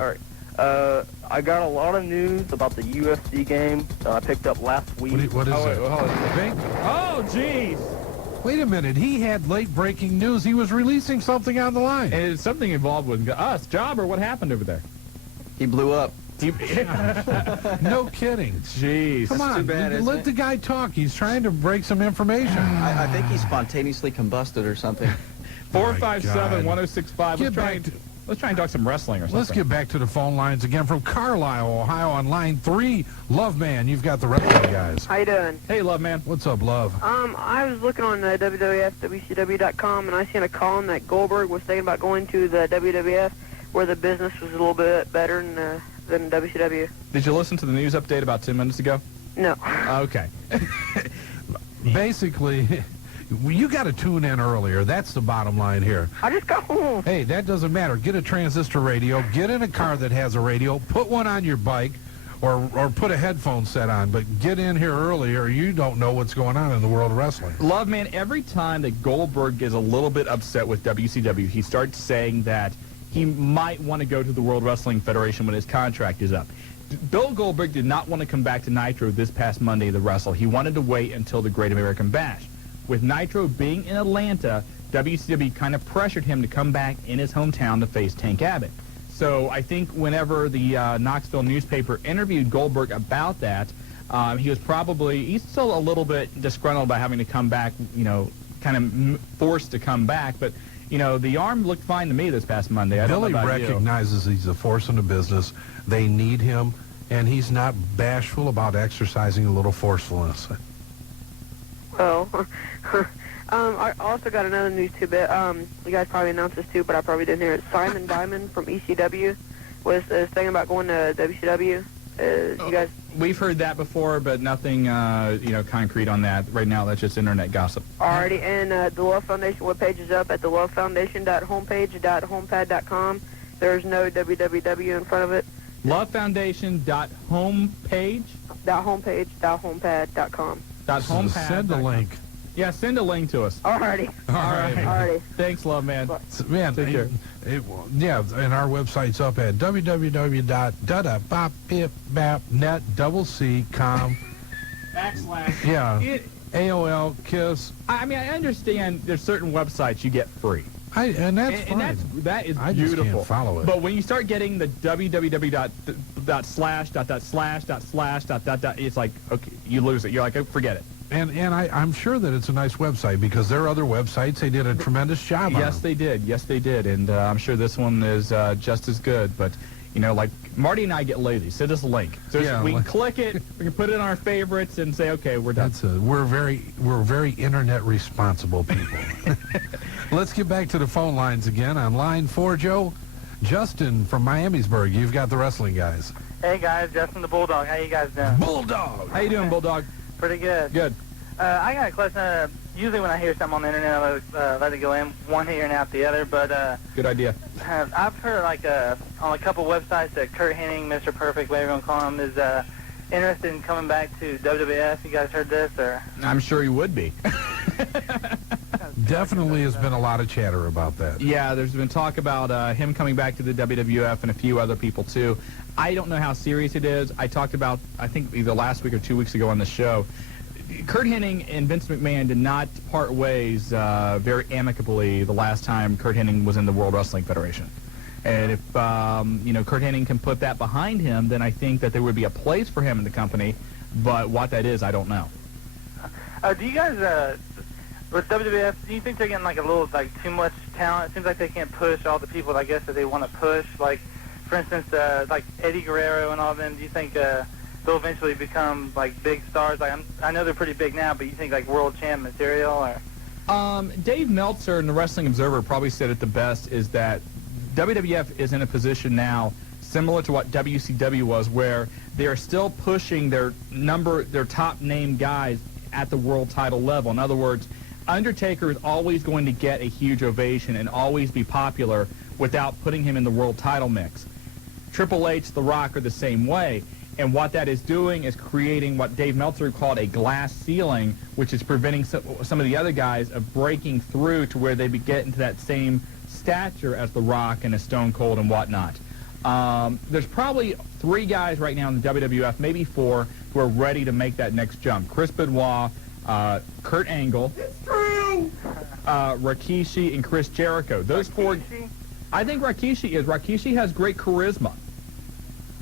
I got a lot of news about the UFC game that I picked up last week. What is it? Oh, jeez. Wait a minute. He had late-breaking news. He was releasing something on the line. And it's something involved with us. Jobber, what happened over there? He blew up. No kidding. Jeez. Come on. Too bad, let the guy talk. He's trying to break some information. I think he spontaneously combusted or something. 457-1065. Let's try and talk some wrestling or something. Let's get back to the phone lines again from Carlisle, Ohio on line 3. Love Man, you've got the Wrestling Guys. How you doing? Hey, Love Man. What's up, Love? I was looking on the WWF, WCW.com, and I seen a column that Goldberg was thinking about going to the WWF, where the business was a little bit better than WCW. Did you listen to the news update about 10 minutes ago? No. Okay. Basically, you got to tune in earlier. That's the bottom line here. I just got home. Hey, that doesn't matter. Get a transistor radio. Get in a car that has a radio. Put one on your bike, or put a headphone set on. But get in here early, or you don't know what's going on in the world of wrestling. Love Man, every time that Goldberg is a little bit upset with WCW, he starts saying that he might want to go to the World Wrestling Federation when his contract is up. Bill Goldberg did not want to come back to Nitro this past Monday to wrestle. He wanted to wait until the Great American Bash. With Nitro being in Atlanta, WCW kind of pressured him to come back in his hometown to face Tank Abbott. So I think whenever the Knoxville newspaper interviewed Goldberg about that, he's still a little bit disgruntled by having to come back, kind of forced to come back, but the arm looked fine to me this past Monday. Billy recognizes he's a force in the business. They need him, and he's not bashful about exercising a little forcefulness. Well, I also got another news tidbit. You guys probably announced this too, but I probably didn't hear it. Simon Diamond from ECW was thinking about going to WCW. You guys? We've heard that before, but nothing, concrete on that. Right now, that's just internet gossip. Alrighty, and the Love Foundation webpage is up at the lovefoundation.homepage.homepad.com. There's no www in front of it. Lovefoundation.homepage? .homepage.homepad.com. .homepad. Send a link. Yeah, send a link to us. Alrighty. Alrighty. Thanks, love, man. Man, Take care. And our website's up at www.net.com. / Yeah. AOL, KISS. I mean, I understand there's certain websites you get free. And that's fine. And that is I beautiful. just can't follow it. But when you start getting the www./ it's like, okay, you lose it. You're like, oh, forget it. And I'm sure that it's a nice website because there are other websites. They did a tremendous job on Yes, they did. Yes, they did. And I'm sure this one is just as good. But, like Marty and I get lazy. Send us a link. So we can click it. We can put it in our favorites and say, okay, we're done. We're very internet responsible people. Let's get back to the phone lines again. On line 4, Joe, Justin from Miamisburg. You've got the wrestling guys. Hey guys, Justin the Bulldog. How you guys doing? Bulldog. How you doing, Bulldog? Pretty good. Good. I got a question. Usually when I hear something on the internet, I let it go in one ear and out the other. But good idea. I've heard on a couple websites that Kurt Hennig, Mr. Perfect, whatever you want to call him, is interested in coming back to WWF. You guys heard this? Or I'm sure he would be. Definitely has been a lot of chatter about that. Yeah, there's been talk about him coming back to the WWF and a few other people too. I don't know how serious it is. I talked about, I think either last week or 2 weeks ago on the show, Kurt Hennig and Vince McMahon did not part ways very amicably the last time Kurt Hennig was in the World Wrestling Federation. And if, Kurt Hennig can put that behind him, then I think that there would be a place for him in the company. But what that is, I don't know. Do you guys, with WWF, do you think they're getting a little too much talent? It seems like they can't push all the people, I guess, that they want to push. Like, for instance, like Eddie Guerrero and all of them. Do you think they'll eventually become big stars? I know they're pretty big now, but you think world champ material? Or Dave Meltzer in the Wrestling Observer probably said it the best, is that WWF is in a position now similar to what WCW was, where they are still pushing their top name guys at the world title level. In other words, Undertaker is always going to get a huge ovation and always be popular without putting him in the world title mix. Triple H, The Rock are the same way. And what that is doing is creating what Dave Meltzer called a glass ceiling, which is preventing some of the other guys of breaking through to where they get into that same stature as The Rock and a Stone Cold and whatnot. There's probably 3 guys right now in the WWF, maybe 4, who are ready to make that next jump. Chris Benoit, Kurt Angle, Rikishi, and Chris Jericho. Those 4. I think Rikishi has great charisma.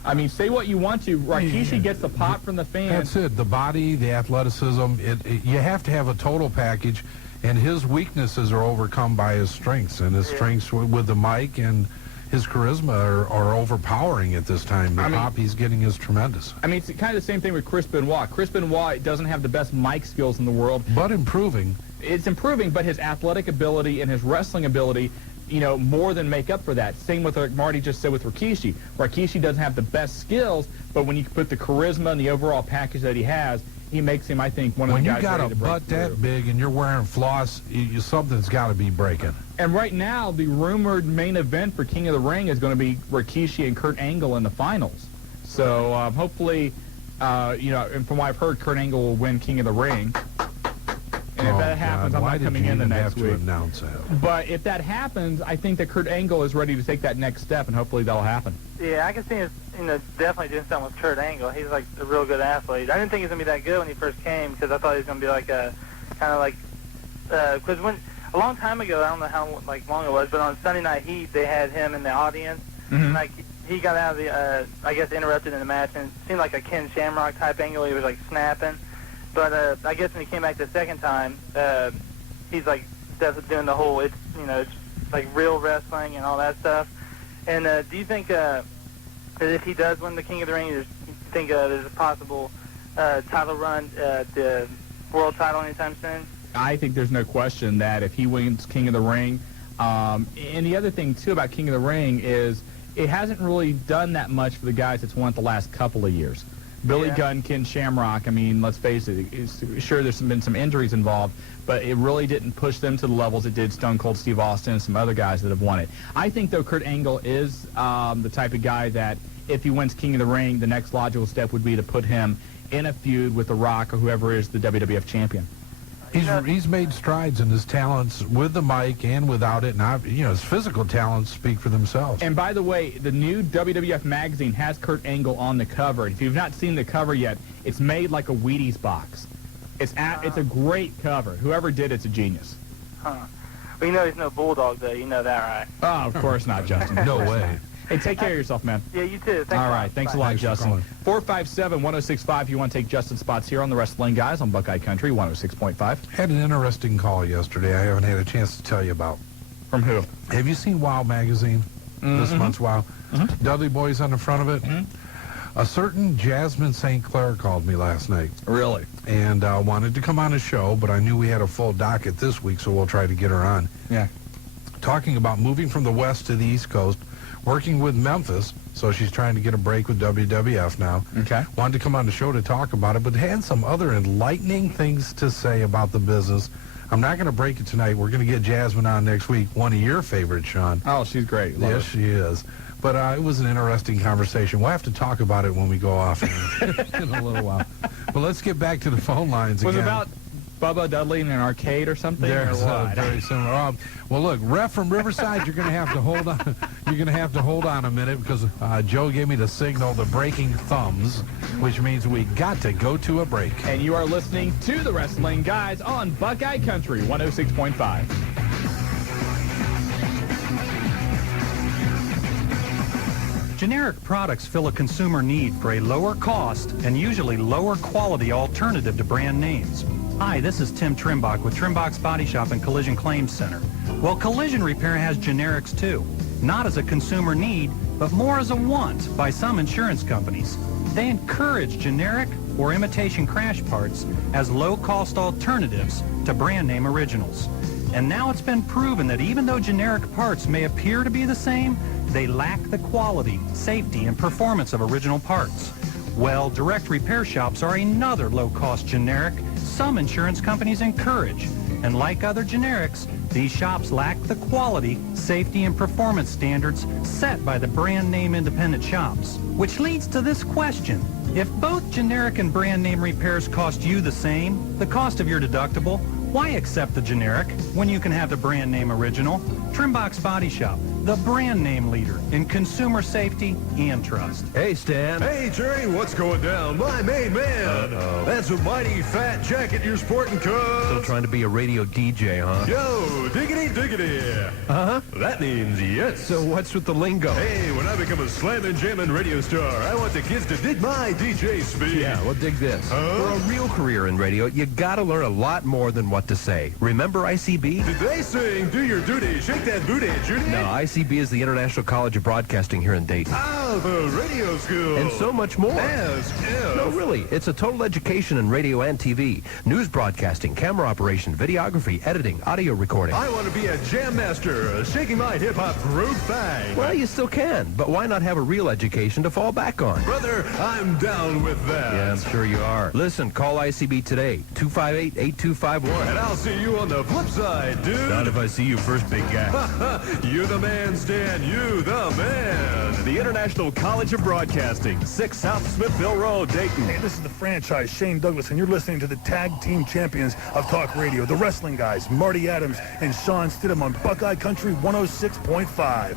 I mean, say what you want to. Rikishi gets the pop from the fans. That's it. The body, the athleticism. You have to have a total package, and his weaknesses are overcome by his strengths, and his strengths with the mic and his charisma are overpowering at this time. The pop he's getting is tremendous. I mean, it's kind of the same thing with Chris Benoit. Chris Benoit doesn't have the best mic skills in the world. But improving. It's improving, but his athletic ability and his wrestling ability, more than make up for that. Same with what Marty just said with Rikishi. Rikishi doesn't have the best skills, but when you put the charisma and the overall package that he has, he makes him, I think, one of the guys ready to break through. When you got a butt that big and you're wearing floss, something's got to be breaking. And right now, the rumored main event for King of the Ring is going to be Rikishi and Kurt Angle in the finals. So hopefully, and from what I've heard, Kurt Angle will win King of the Ring. And if that happens, I'm not coming in the next week. Announce that? But if that happens, I think that Kurt Angle is ready to take that next step, and hopefully that'll happen. Yeah, I can see him, definitely doing something with Kurt Angle. He's a real good athlete. I didn't think he was gonna be that good when he first came, because I thought he was gonna be because when a long time ago, I don't know how long it was, but on Sunday Night Heat they had him in the audience, and he got out of the I guess interrupted in the match, and it seemed like a Ken Shamrock type angle. He was snapping. But I guess when he came back the second time, he's definitely doing the whole, it's real wrestling and all that stuff. And do you think that if he does win the King of the Ring, do you think there's a possible title run at the world title anytime soon? I think there's no question that if he wins King of the Ring, and the other thing too about King of the Ring is it hasn't really done that much for the guys it's won the last couple of years. Billy Gunn, Ken Shamrock, I mean, let's face it, sure there's been some injuries involved, but it really didn't push them to the levels it did Stone Cold Steve Austin and some other guys that have won it. I think, though, Kurt Angle is the type of guy that if he wins King of the Ring, the next logical step would be to put him in a feud with The Rock or whoever is the WWF champion. He's made strides in his talents with the mic and without it, and his physical talents speak for themselves. And by the way, the new WWF magazine has Kurt Angle on the cover. If you've not seen the cover yet, it's made like a Wheaties box. It's a great cover. Whoever did it's a genius. Huh. Well, you know he's no bulldog, though. You know that, right? Oh, of course not, Justin. No way. Hey, take care of yourself, man. Yeah, you too. Thanks All right, thanks a lot, Justin. For 457-1065 if you want to take Justin's spots here on the Wrestling Guys on Buckeye Country 106.5. Had an interesting call yesterday I haven't had a chance to tell you about. From who? Have you seen WOW magazine? This month's WOW? Dudley Boy's on the front of it. A certain Jasmine St. Clair called me last night. Really? And wanted to come on a show, but I knew we had a full docket this week, so we'll try to get her on. Yeah. Talking about moving from the West to the East Coast, working with Memphis, so she's trying to get a break with WWF now. Okay. Wanted to come on the show to talk about it, but had some other enlightening things to say about the business. I'm not going to break it tonight. We're going to get Jasmine on next week, one of your favorites, Sean. Oh, she's great. Yes, she is. But it was an interesting conversation. We'll have to talk about it when we go off in a little while. But let's get back to the phone lines again. Was it about Bubba Dudley in an arcade or something? There's very similar. Well, look, ref from Riverside, you're going to have to hold on. You're going to have to hold on a minute because Joe gave me the signal, the breaking thumbs, which means we got to go to a break. And you are listening to the Wrestling Guys on Buckeye Country 106.5. Generic products fill a consumer need for a lower cost and usually lower quality alternative to brand names. Hi, this is Tim Trimbach with Trimbach's Body Shop and Collision Claims Center. Well, collision repair has generics too, not as a consumer need, but more as a want by some insurance companies. They encourage generic or imitation crash parts as low-cost alternatives to brand name originals. And now it's been proven that even though generic parts may appear to be the same, they lack the quality, safety, and performance of original parts. Well, direct repair shops are another low-cost generic some insurance companies encourage. And like other generics, these shops lack the quality, safety, and performance standards set by the brand name independent shops. Which leads to this question. If both generic and brand name repairs cost you the same, the cost of your deductible, why accept the generic when you can have the brand name original? Trimbach's Body Shop, the brand name leader in consumer safety and trust. Hey, Stan. Hey, Jerry, what's going down? My main man. That's a mighty fat jacket you're sporting, cuz. Still trying to be a radio DJ, huh? Yo, diggity, diggity. Uh-huh. That means yes. So what's with the lingo? Hey, when I become a slammin' jammin' radio star, I want the kids to dig my DJ speed. Yeah, well, dig this. For a real career in radio, you gotta learn a lot more than what to say. Remember ICB? Did they sing, do your duty, shake that booty, Judy? No, ICB is the International College of Broadcasting here in Dayton. Oh, the radio school. And so much more. As if. No, really. It's a total education in radio and TV. News broadcasting, camera operation, videography, editing, audio recording. I want to be a jam master, shaking my hip-hop groove bang. Well, you still can, but why not have a real education to fall back on? Brother, I'm down with that. Yeah, I'm sure you are. Listen, call ICB today, 258-8251. And I'll see you on the flip side, dude. Not if I see you first, big guy. You the man, Stan. You the man. The International College of Broadcasting, 6 South Smithville Road, Dayton. Hey, this is the franchise, Shane Douglas, and you're listening to the tag team champions of talk radio, the Wrestling Guys, Marty Adams and Shawn Stidham on Buckeye Country 106.5.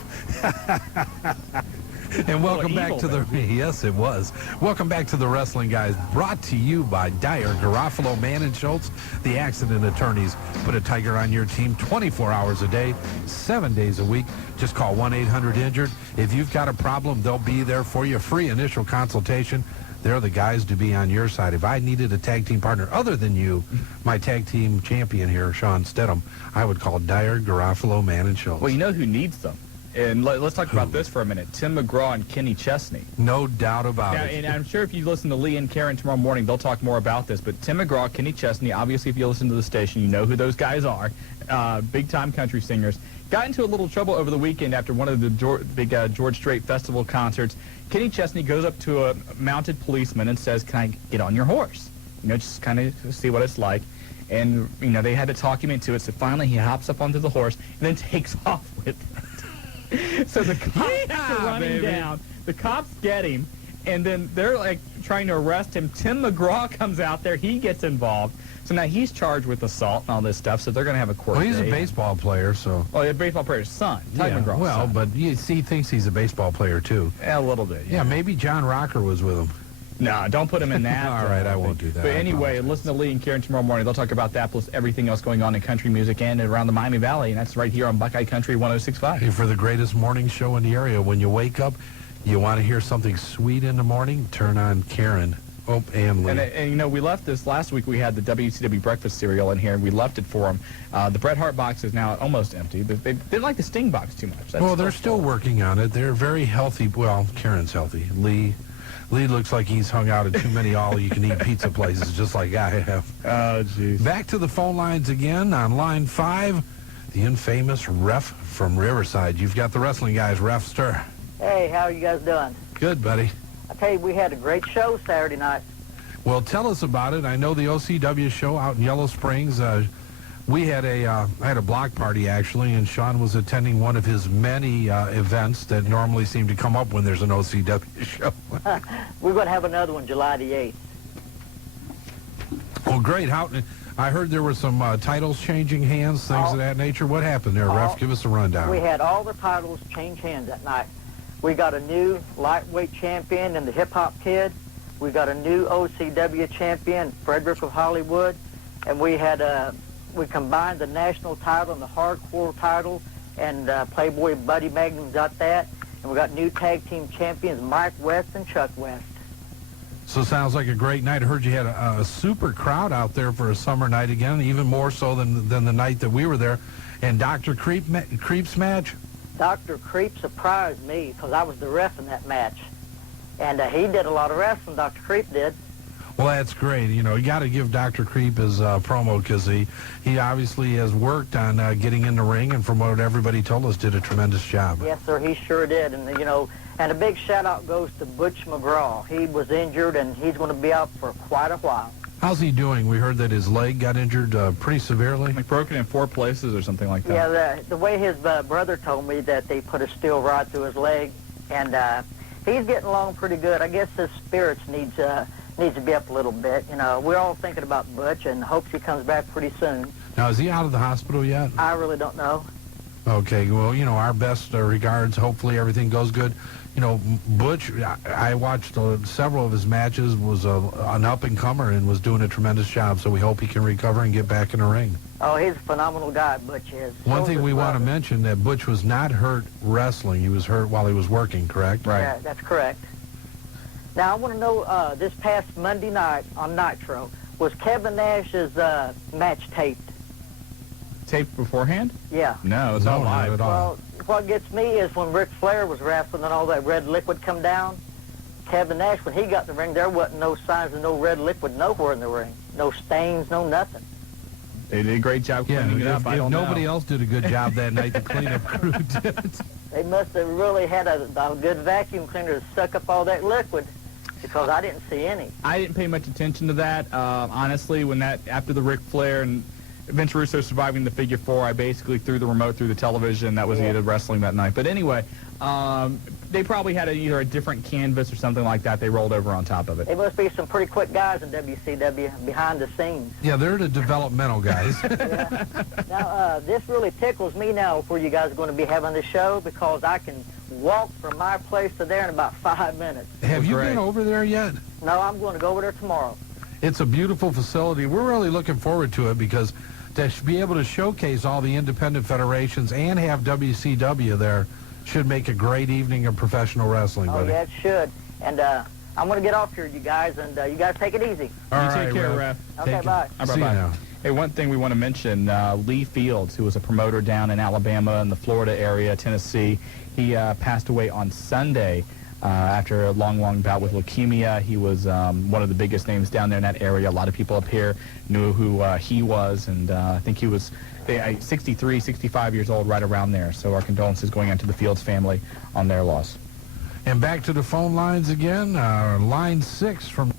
And welcome back to the, yes, it was. Welcome back to the Wrestling Guys, brought to you by Dyer, Garofalo, Mann & Schultz, the accident attorneys. Put a tiger on your team 24 hours a day, 7 days a week. Just call 1-800-INJURED. If you've got a problem, they'll be there for you. Free initial consultation. They're the guys to be on your side. If I needed a tag team partner other than you, my tag team champion here, Shawn Stidham, I would call Dyer, Garofalo, Mann & Schultz. Well, you know who needs them? And let's talk about this for a minute. Tim McGraw and Kenny Chesney. No doubt about it. And I'm sure if you listen to Lee and Karen tomorrow morning, they'll talk more about this. But Tim McGraw, Kenny Chesney, obviously if you listen to the station, you know who those guys are. Big-time country singers. got into a little trouble over the weekend after one of the big George Strait Festival concerts. Kenny Chesney goes up to a mounted policeman and says, "Can I get on your horse? You know, just kind of see what it's like." And, you know, they had to talk him into it. So finally he hops up onto the horse and then takes off with it. So the cops are running down. The cops get him. And then they're, like, trying to arrest him. Tim McGraw comes out there. He gets involved. So now he's charged with assault and all this stuff. So they're going to have a court Well, he's day. a baseball player, so... Oh, a baseball player's son. Ty McGraw's well, son. but he thinks he's a baseball player, too. Yeah, a little bit. Yeah, maybe John Rocker was with him. No, don't put him in that. All right, I won't do that. But anyway, listen to Lee and Karen tomorrow morning. They'll talk about that plus everything else going on in country music and around the Miami Valley. And that's right here on Buckeye Country 106.5. Hey, for the greatest morning show in the area, when you wake up, you want to hear something sweet in the morning, turn on Karen. Oh, and Lee. And, you know, we left this last week. We had the WCW breakfast cereal in here, and we left it for them. The Bret Hart box is now almost empty. They didn't like the Sting box too much. Well, they're still working on it. They're very healthy. Well, Karen's healthy. Lee looks like he's hung out at too many all-you-can-eat pizza places, just like I have. Oh, jeez. Back to the phone lines again on line 5, the infamous Ref from Riverside. You've got the wrestling guys, Ref Stir. Hey, how are you guys doing? Good, buddy. I tell you, we had a great show Saturday night. Well, tell us about it. I know the OCW show out in Yellow Springs. We had I had a block party, actually, and Shawn was attending one of his many events that normally seem to come up when there's an OCW show. We're going to have another one July the 8th. Well, great. I heard there were some titles changing hands, things of that nature. What happened there, Ref? Give us a rundown. We had all the titles change hands that night. We got a new lightweight champion in the Hip Hop Kid. We got a new OCW champion, Frederick of Hollywood. And we had we combined the national title and the hardcore title, and Playboy Buddy Magnum got that. And we got new tag team champions, Mike West and Chuck West. So sounds like a great night. I heard you had a super crowd out there for a summer night again, even more so than the night that we were there. And Dr. Creep's match? Dr. Creep surprised me because I was the ref in that match. And he did a lot of wrestling, Dr. Creep did. Well, that's great. You know, you got to give Dr. Creep his promo because he obviously has worked on getting in the ring, and from what everybody told us, did a tremendous job. Yes, sir, he sure did. And, you know, and a big shout-out goes to Butch McGraw. He was injured, and he's going to be out for quite a while. How's he doing? We heard that his leg got injured pretty severely. Like broken in 4 places or something like that. Yeah, the way his brother told me that they put a steel rod through his leg, and he's getting along pretty good. I guess his spirits needs to be up a little bit. You know, we're all thinking about Butch and hopes he comes back pretty soon. Now, is he out of the hospital yet? I really don't know. Okay, well, you know, our best regards. Hopefully everything goes good. You know, Butch, I watched several of his matches, was an up-and-comer and was doing a tremendous job, so we hope he can recover and get back in the ring. Oh, he's a phenomenal guy, Butch is. One thing we want to mention, that Butch was not hurt wrestling. He was hurt while he was working, correct? Right. Yeah, that's correct. Now, I want to know, this past Monday night on Nitro, was Kevin Nash's match taped? Taped beforehand? Yeah. No, it's not live at all. Well, what gets me is when Ric Flair was wrestling and all that red liquid come down, Kevin Nash, when he got in the ring, there wasn't no signs of no red liquid nowhere in the ring. No stains, no nothing. They did a great job cleaning it up. If nobody else did a good job that night, the cleanup crew did. They must have really had a good vacuum cleaner to suck up all that liquid, because I didn't see any. I didn't pay much attention to that. Honestly, after the Ric Flair and Vince Russo surviving the figure 4, I basically threw the remote through the television. That was the end of wrestling that night. But anyway, they probably had either a different canvas or something like that they rolled over on top of it. They must be some pretty quick guys in WCW behind the scenes. Yeah, they're the developmental guys. Yeah. Now, this really tickles me now where you guys are going to be having the show, because I can walk from my place to there in about 5 minutes. Have you been over there yet? No, I'm going to go over there tomorrow. It's a beautiful facility. We're really looking forward to it, because to be able to showcase all the independent federations and have WCW there should make a great evening of professional wrestling, buddy. Oh, yeah, it should. And I'm going to get off here, you guys, and you guys take it easy. All right, take care, Ref. Okay, bye. See you now. Hey, one thing we want to mention, Lee Fields, who was a promoter down in Alabama and the Florida area, Tennessee, he passed away on Sunday after a long bout with leukemia. He was one of the biggest names down there in that area. A lot of people up here knew who he was, and I think he was They 63, 65 years old, right around there. So our condolences going out to the Fields family on their loss. And back to the phone lines again. Line 6 from...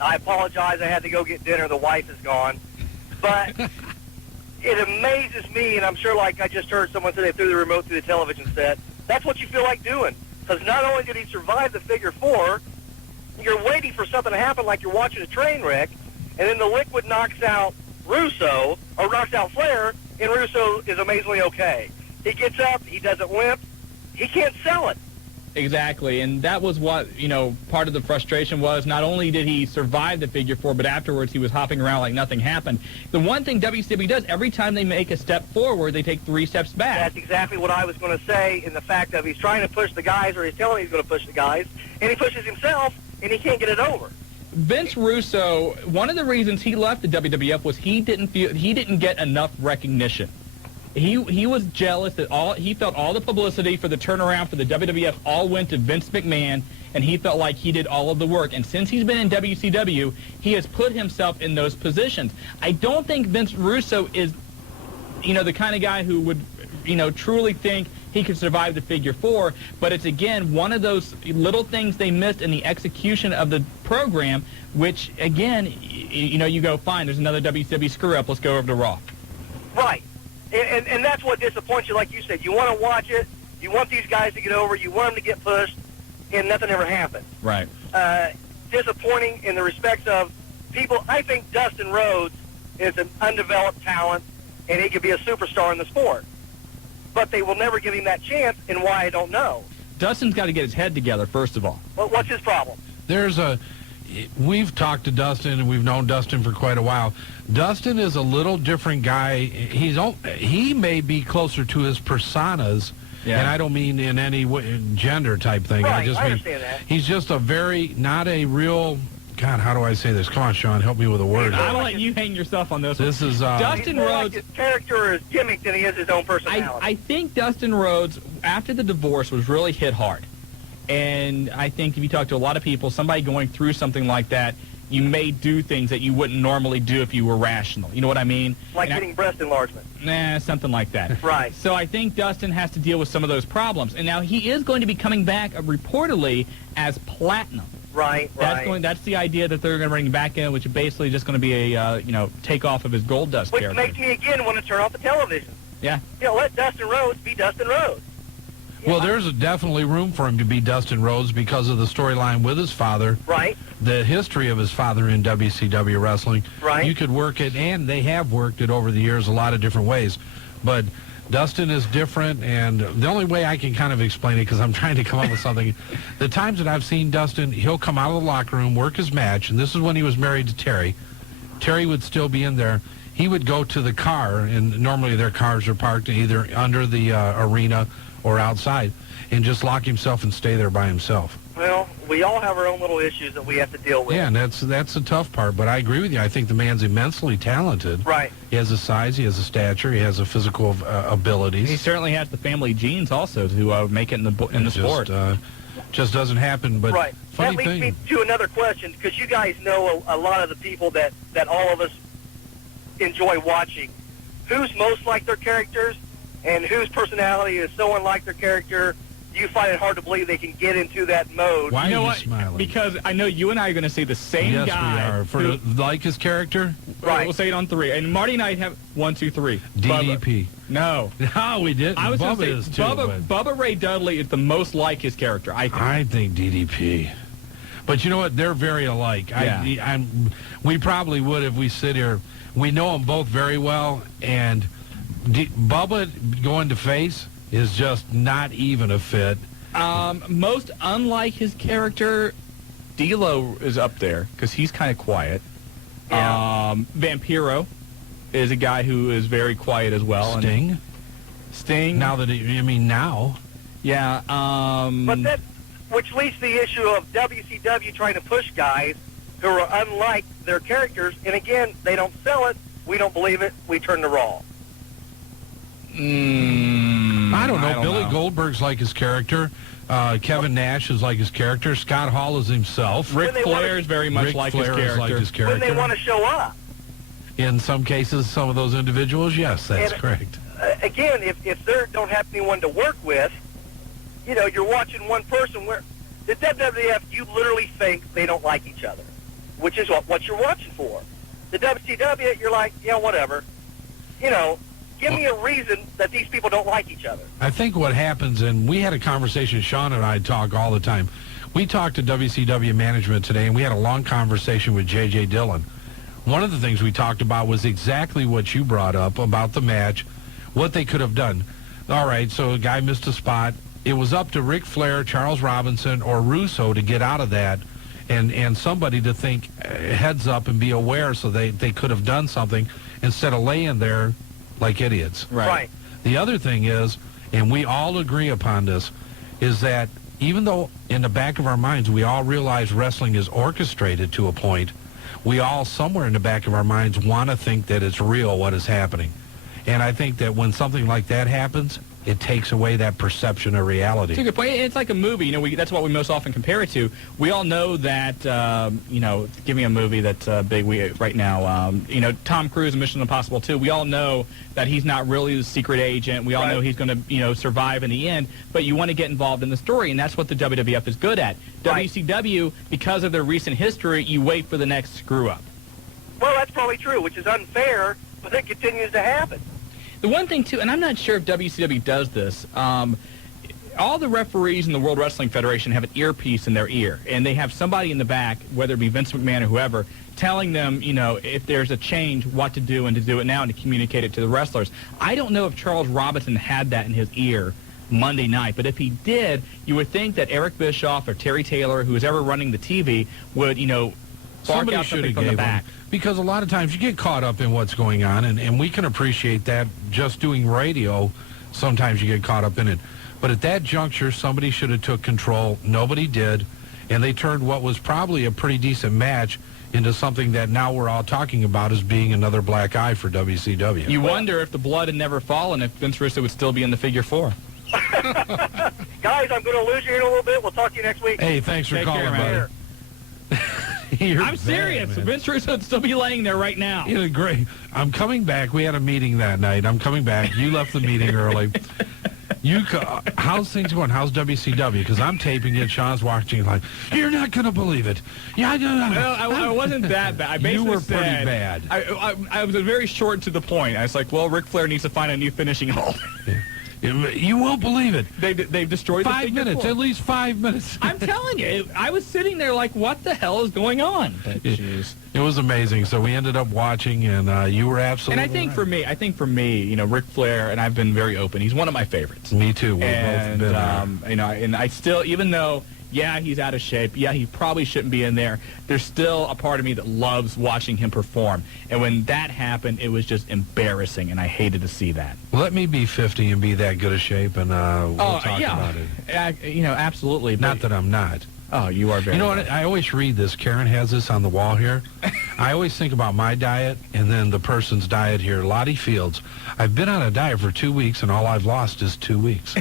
I apologize. I had to go get dinner. The wife is gone. But it amazes me, and I'm sure like I just heard someone say they threw the remote through the television set, that's what you feel like doing. Because not only did he survive the figure four, you're waiting for something to happen like you're watching a train wreck, and then the liquid knocks out Russo, or knocks out Flair, and Russo is amazingly okay. He gets up, he doesn't limp, he can't sell it. Exactly, and that was what, part of the frustration was. Not only did he survive the figure four, but afterwards he was hopping around like nothing happened. The one thing WCW does, every time they make a step forward, they take 3 steps back. That's exactly what I was going to say, in the fact of he's trying to push the guys, or he's telling he's going to push the guys, and he pushes himself, and he can't get it over. Vince Russo, one of the reasons he left the WWF was he didn't get enough recognition. He was jealous that he felt all the publicity for the turnaround for the WWF all went to Vince McMahon, and he felt like he did all of the work. And since he's been in WCW, he has put himself in those positions. I don't think Vince Russo is, the kind of guy who would, truly think he could survive the figure four. But it's, again, one of those little things they missed in the execution of the program, which, again, you go, fine, there's another WCW screw-up, let's go over to Raw. Right. And that's what disappoints you, like you said. You want to watch it. You want these guys to get over. You want them to get pushed, and nothing ever happens. Right. Disappointing in the respects of people. I think Dustin Rhodes is an undeveloped talent, and he could be a superstar in the sport. But they will never give him that chance, and why, I don't know. Dustin's got to get his head together, first of all. Well, what's his problem? We've talked to Dustin, and we've known Dustin for quite a while. Dustin is a little different guy. He may be closer to his personas, and I don't mean in any gender type thing. Right, I just mean understand that. he's just not a real. God, how do I say this? Come on, Shawn, help me with a word. I'll let you hang yourself on this. This is Dustin Rhodes. Like his character is gimmick than he is his own personality. I think Dustin Rhodes, after the divorce, was really hit hard. And I think if you talk to a lot of people, somebody going through something like that, you may do things that you wouldn't normally do if you were rational. You know what I mean? Like getting breast enlargement. Nah, something like that. Right. So I think Dustin has to deal with some of those problems. And now he is going to be coming back reportedly as Platinum. Right, That's the idea that they're going to bring back in, which is basically just going to be a, takeoff of his Gold Dust Which character. makes me, again, want to turn off the television. Yeah. Let Dustin Rhodes be Dustin Rhodes. Well, there's definitely room for him to be Dustin Rhodes because of the storyline with his father. Right. The history of his father in WCW wrestling. Right. You could work it, and they have worked it over the years a lot of different ways. But Dustin is different, and the only way I can kind of explain it, because I'm trying to come up with something, the times that I've seen Dustin, he'll come out of the locker room, work his match, and this is when he was married to Terry. Terry would still be in there. He would go to the car, and normally their cars are parked either under the arena or outside, and just lock himself and stay there by himself. Well, we all have our own little issues that we have to deal with. Yeah, and that's the tough part, but I agree with you. I think the man's immensely talented. Right. He has a size, he has a stature, he has a physical abilities. He certainly has the family genes also to make it in the sport. Just doesn't happen, but right. funny that leads thing. me to another question, because you guys know a lot of the people that all of us enjoy watching. Who's most like their characters, and whose personality is so unlike their character? You find it hard to believe they can get into that mode. Why you know are you what? smiling? Because I know you and I are going to say the same yes, guy. we are. For like his character? Right. We'll say it on 3. And Marty and I have 1, 2, 3. DDP. Bubba. No. No, we didn't. I was Bubba going to is say too. Bubba Ray Dudley is the most like his character, I think. I think DDP. But you know what? They're very alike. Yeah. We probably would if we sit here. We know them both very well, and Bubba going to face is just not even a fit. Most unlike his character, D'Lo is up there because he's kind of quiet. Yeah. Vampiro is a guy who is very quiet as well. Sting? Sting. Now that now. Yeah. But that, which leads to the issue of WCW trying to push guys who are unlike their characters, and again, they don't sell it, we don't believe it, we turn to Raw. I don't know. Billy know. Goldberg's like his character. Kevin Nash is like his character. Scott Hall is himself. Ric Flair is very much like his character. When they want to show up. In some cases, some of those individuals, yes, that's correct. Again, if they don't have anyone to work with, you're watching one person where the WWF, you literally think they don't like each other, which is what you're watching for. The WCW, you're like, yeah, whatever. Give me a reason that these people don't like each other. I think what happens, and we had a conversation, Shawn and I talk all the time. We talked to WCW management today, and we had a long conversation with J.J. Dillon. One of the things we talked about was exactly what you brought up about the match, what they could have done. All right, so a guy missed a spot. It was up to Ric Flair, Charles Robinson, or Russo to get out of that, and somebody to think heads up and be aware so they could have done something instead of laying there like idiots. Right. The other thing is, and we all agree upon this, is that even though in the back of our minds we all realize wrestling is orchestrated to a point, we all somewhere in the back of our minds want to think that it's real what is happening. And I think that when something like that happens, it takes away that perception of reality. It's a good point. It's like a movie. That's what we most often compare it to. We all know that, give me a movie that's big right now. Tom Cruise in Mission Impossible 2. We all know that he's not really the secret agent. We all know he's going to, survive in the end. But you want to get involved in the story, and that's what the WWF is good at. Right. WCW, because of their recent history, you wait for the next screw-up. Well, that's probably true, which is unfair, but it continues to happen. The one thing, too, and I'm not sure if WCW does this, all the referees in the World Wrestling Federation have an earpiece in their ear, and they have somebody in the back, whether it be Vince McMahon or whoever, telling them, if there's a change, what to do and to do it now and to communicate it to the wrestlers. I don't know if Charles Robinson had that in his ear Monday night, but if he did, you would think that Eric Bischoff or Terry Taylor, who is ever running the TV, would, bark out something from the back. Because a lot of times you get caught up in what's going on, and we can appreciate that just doing radio. Sometimes you get caught up in it. But at that juncture, somebody should have took control. Nobody did, and they turned what was probably a pretty decent match into something that now we're all talking about as being another black eye for WCW. You wonder if the blood had never fallen, if Vince Russo would still be in the figure 4. Guys, I'm going to lose you in a little bit. We'll talk to you next week. Hey, thanks for calling, care, buddy. I'm serious. Vince Russo would still be laying there right now. You know, great. I'm coming back. We had a meeting that night. I'm coming back. You left the meeting early. How's things going? How's WCW? Because I'm taping it. Sean's watching like, you're not going to believe it. Yeah, Well, I wasn't that bad. I basically You were pretty bad. I was very short to the point. I was like, well, Ric Flair needs to find a new finishing hold. You won't believe it. They've destroyed the 5 minutes, at least 5 minutes. I'm telling you, I was sitting there like, what the hell is going on? It was amazing. So we ended up watching, and you were absolutely And I think for me, you know, Ric Flair, and I've been very open, he's one of my favorites. Me too. We've And, both been there. you know, and I still, even though, yeah, he's out of shape, yeah, he probably shouldn't be in there, there's still a part of me that loves watching him perform. And when that happened, it was just embarrassing, and I hated to see that. Let me be 50 and be that good a shape, and we'll talk about it. You know, absolutely. Not that I'm not. Oh, you are very You know what? I always read this. Karen has this on the wall here. I always think about my diet and then the person's diet here. Lottie Fields. I've been on a diet for 2 weeks, and all I've lost is 2 weeks.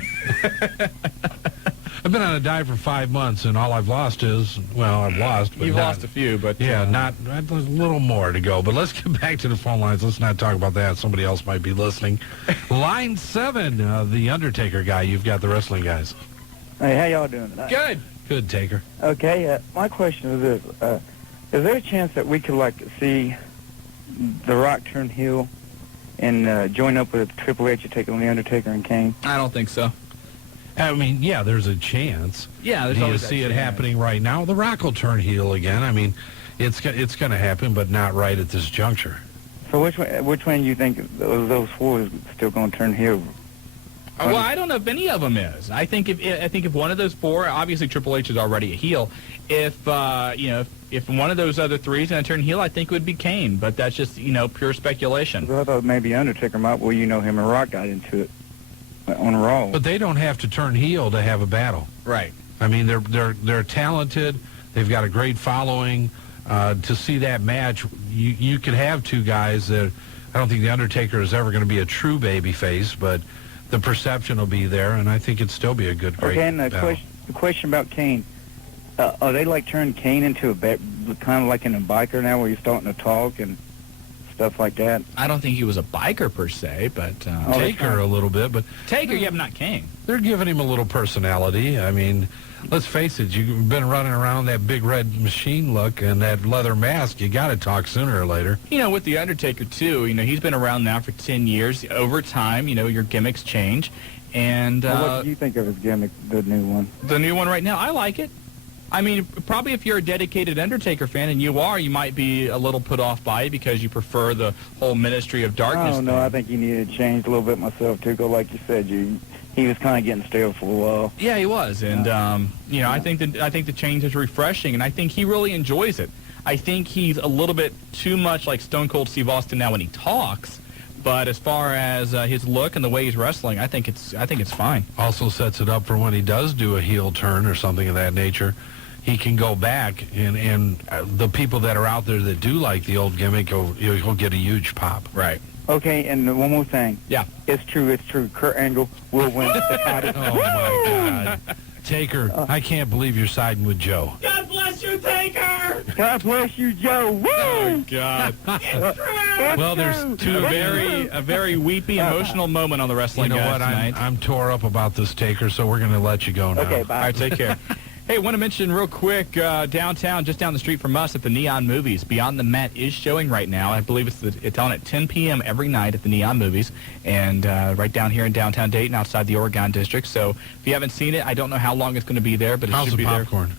I've been on a diet for 5 months, and all I've lost is, well, I've lost. But You've not, lost a few, but... Yeah, not a little more to go. But let's get back to the phone lines. Let's not talk about that. Somebody else might be listening. Line 7, the Undertaker guy. You've got the wrestling guys. Hey, how y'all doing tonight? Good. Good, Taker. Okay, my question is this. Is there a chance that we could, like, see The Rock turn heel and join up with Triple H to take on The Undertaker and Kane? I don't think so. I mean, yeah, there's a chance. Yeah, there's Do you always see that it chance. happening right now? The Rock will turn heel again. I mean, it's going to happen, but not right at this juncture. So which one do you think those four is still going to turn heel? Well, I don't know if any of them is. I think if one of those four, obviously Triple H is already a heel. If you know, if one of those other three is going to turn heel, I think it would be Kane. But that's just, you know, pure speculation. I thought maybe Undertaker might. Well, you know, him and Rock got into it on Raw. But they don't have to turn heel to have a battle. Right. I mean, they're talented. They've got a great following. To see that match, you could have two guys that I don't think the Undertaker is ever going to be a true baby face, but the perception will be there, and I think it'd still be a great Okay, and the question about Kane. Are they like turning Kane into kind of like in a biker now, where you're starting to talk and stuff like that? I don't think he was a biker per se, but Taker a little bit, but Taker, yeah, but not Kane. They're giving him a little personality. I mean, let's face it, you've been running around that big red machine look and that leather mask. You got to talk sooner or later. You know, with the Undertaker too, you know, he's been around now for 10 years. Over time, you know, your gimmicks change, and what do you think of his gimmick, the new one? The new one right now, I like it. I mean, probably if you're a dedicated Undertaker fan, and you are, you might be a little put off by it because you prefer the whole Ministry of Darkness. I don't know. I think he needed to change a little bit myself too. Go like you said, he was kind of getting stale for a while. Yeah, he was, and you know, I think the change is refreshing, and I think he really enjoys it. I think he's a little bit too much like Stone Cold Steve Austin now when he talks. But as far as his look and the way he's wrestling, I think it's fine. Also sets it up for when he does do a heel turn or something of that nature. He can go back, and the people that are out there that do like the old gimmick, he'll get a huge pop. Right. Okay, and one more thing. Yeah. It's true. Kurt Angle will win the title. Oh, my God. Taker, I can't believe you're siding with Joe. God bless you, Taker! God bless you, Joe. Woo! Oh, God. Well, there's a very weepy, emotional moment on the wrestling You know guys what? tonight. I'm tore up about this, Taker, so we're going to let you go now. Okay, bye. All right, take care. Hey, want to mention real quick, downtown, just down the street from us at the Neon Movies, Beyond the Mat is showing right now. I believe it's on at 10 p.m. every night at the Neon Movies, and right down here in downtown Dayton, outside the Oregon District. So if you haven't seen it, I don't know how long it's going to be there, but it How's should the be popcorn? there.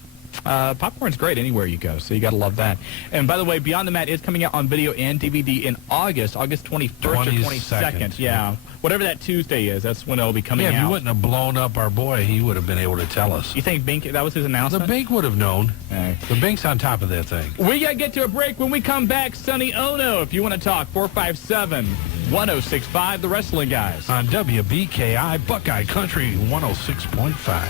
Popcorn's great anywhere you go, so you got to love that. And by the way, Beyond the Mat is coming out on video and DVD in August 21st or 22nd. Yeah. Whatever that Tuesday is, that's when it'll be coming out. Yeah, if you wouldn't have blown up our boy, he would have been able to tell us. You think Bink, that was his announcement? The Bink would have known. Right. The Bink's on top of that thing. We got to get to a break. When we come back, Sonny Onoo, if you want to talk, 457-1065, the Wrestling Guys. On WBKI, Buckeye Country 106.5.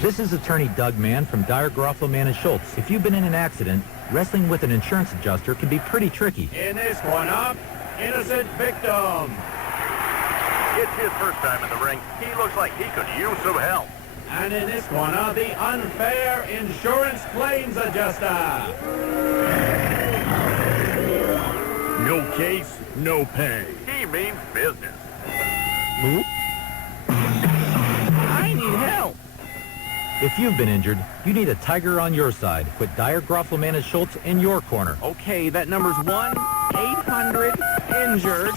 This is attorney Doug Mann from Dyer, Garofalo, Mann & Schultz. If you've been in an accident, wrestling with an insurance adjuster can be pretty tricky. In this one up, innocent victim. It's his first time in the ring. He looks like he could use some help. And in this corner, the unfair insurance claims adjuster. No case, no pay. He means business. I need help. If you've been injured, you need a tiger on your side. Put Dyer, Groffleman, and Schultz in your corner. Okay, that number's 1-800-INJURED.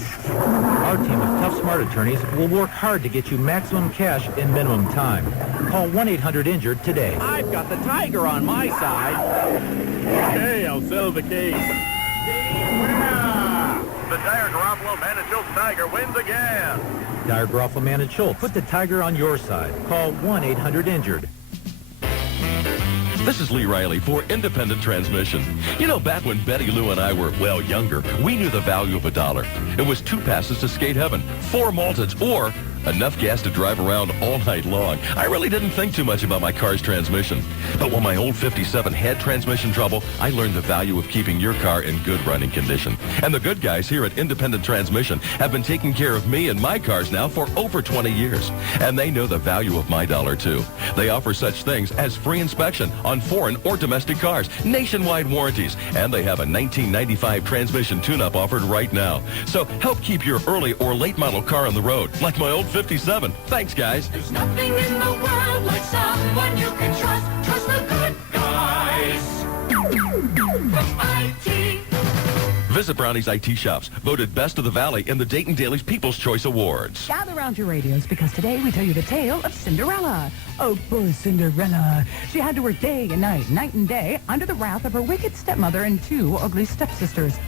Our team of tough, smart attorneys will work hard to get you maximum cash in minimum time. Call 1-800-INJURED today. I've got the tiger on my side. Okay, I'll settle the case. The Dyer, Garoppolo, Man and Schultz Tiger wins again. Dyer, Groffleman, and Schultz. Put the tiger on your side. Call 1-800-INJURED. This is Lee Riley for Independent Transmission. You know, back when Betty Lou and I were, well, younger, we knew the value of $1. It was 2 passes to skate heaven, 4 malteds, or enough gas to drive around all night long. I really didn't think too much about my car's transmission. But when my old 57 had transmission trouble, I learned the value of keeping your car in good running condition. And the good guys here at Independent Transmission have been taking care of me and my cars now for over 20 years. And they know the value of my dollar, too. They offer such things as free inspection on foreign or domestic cars, nationwide warranties, and they have a 1995 transmission tune-up offered right now. So help keep your early or late model car on the road, like my old 57. Thanks, guys. There's nothing in the world like someone you can trust. Trust the good guys. From IT. Visit Brownie's IT Shops, voted Best of the Valley in the Dayton Daily's People's Choice Awards. Gather around your radios because today we tell you the tale of Cinderella. Oh, poor Cinderella. She had to work day and night and day, under the wrath of her wicked stepmother and 2 ugly stepsisters.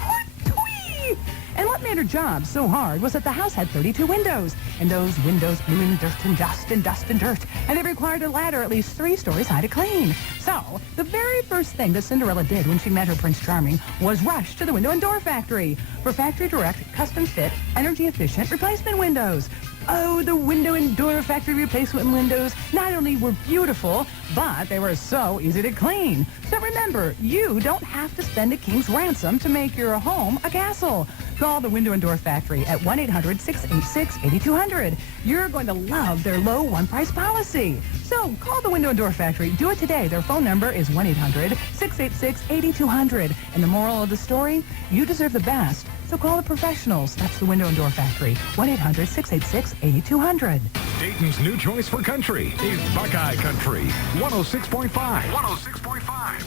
And what made her job so hard was that the house had 32 windows, and those windows blew in dirt and dust and dust and dirt, and they required a ladder at least 3 stories high to clean. So, the very first thing that Cinderella did when she met her Prince Charming was rush to the window and door factory for factory direct, custom fit, energy efficient replacement windows. Oh, the window and door factory replacement windows not only were beautiful, but they were so easy to clean. So remember, you don't have to spend a king's ransom to make your home a castle. Call the Window and Door Factory at 1-800-686-8200. You're going to love their low one-price policy. So call the Window and Door Factory. Do it today. Their phone number is 1-800-686-8200. And the moral of the story, you deserve the best. So call the professionals. That's the Window and Door Factory. 1-800-686-8200. Dayton's new choice for country is Buckeye Country. 106.5. 106.5.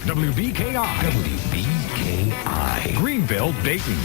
WBKI. WBKI. Greenville, Dayton.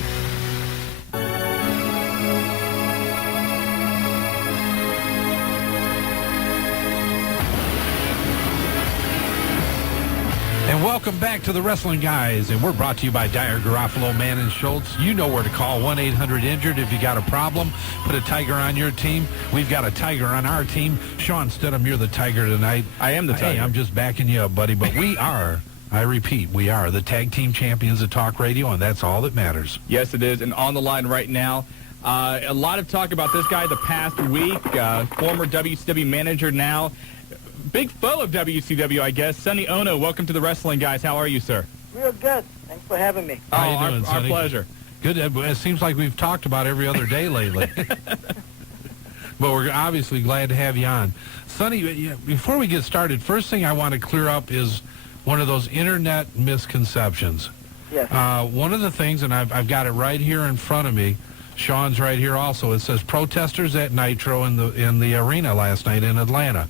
And welcome back to the Wrestling Guys, and we're brought to you by Dyer, Garofalo, Mann, and Schultz. You know where to call, 1-800-INJURED if you got a problem. Put a tiger on your team. We've got a tiger on our team. Shawn Stidham, you're the tiger tonight. I am the tiger. Hey, I'm just backing you up, buddy, but we are, I repeat, we are the tag team champions of talk radio, and that's all that matters. Yes, it is, and on the line right now, a lot of talk about this guy the past week, former WCW manager now. Big foe of WCW, I guess. Sonny Onoo, welcome to the Wrestling Guys. How are you, sir? Real good. Thanks for having me. How you doing, our Sonny? pleasure. Good. It seems like we've talked about every other day lately. But we're obviously glad to have you on. Sonny, before we get started, first thing I want to clear up is one of those internet misconceptions. Yes. One of the things, and I've got it right here in front of me, Shawn's right here also, it says protesters at Nitro in the arena last night in Atlanta.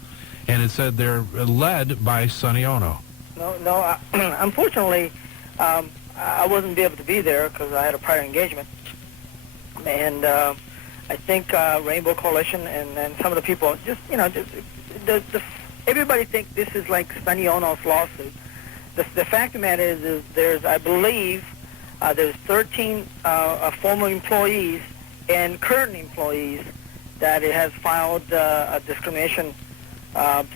And it said they're led by Sonny Onoo. No. Unfortunately, I wasn't able to be there because I had a prior engagement. And I think Rainbow Coalition and some of the people, everybody thinks this is like Sonny Onoo's lawsuit. The fact of the matter is there's, I believe, there's 13 former employees and current employees that it has filed a discrimination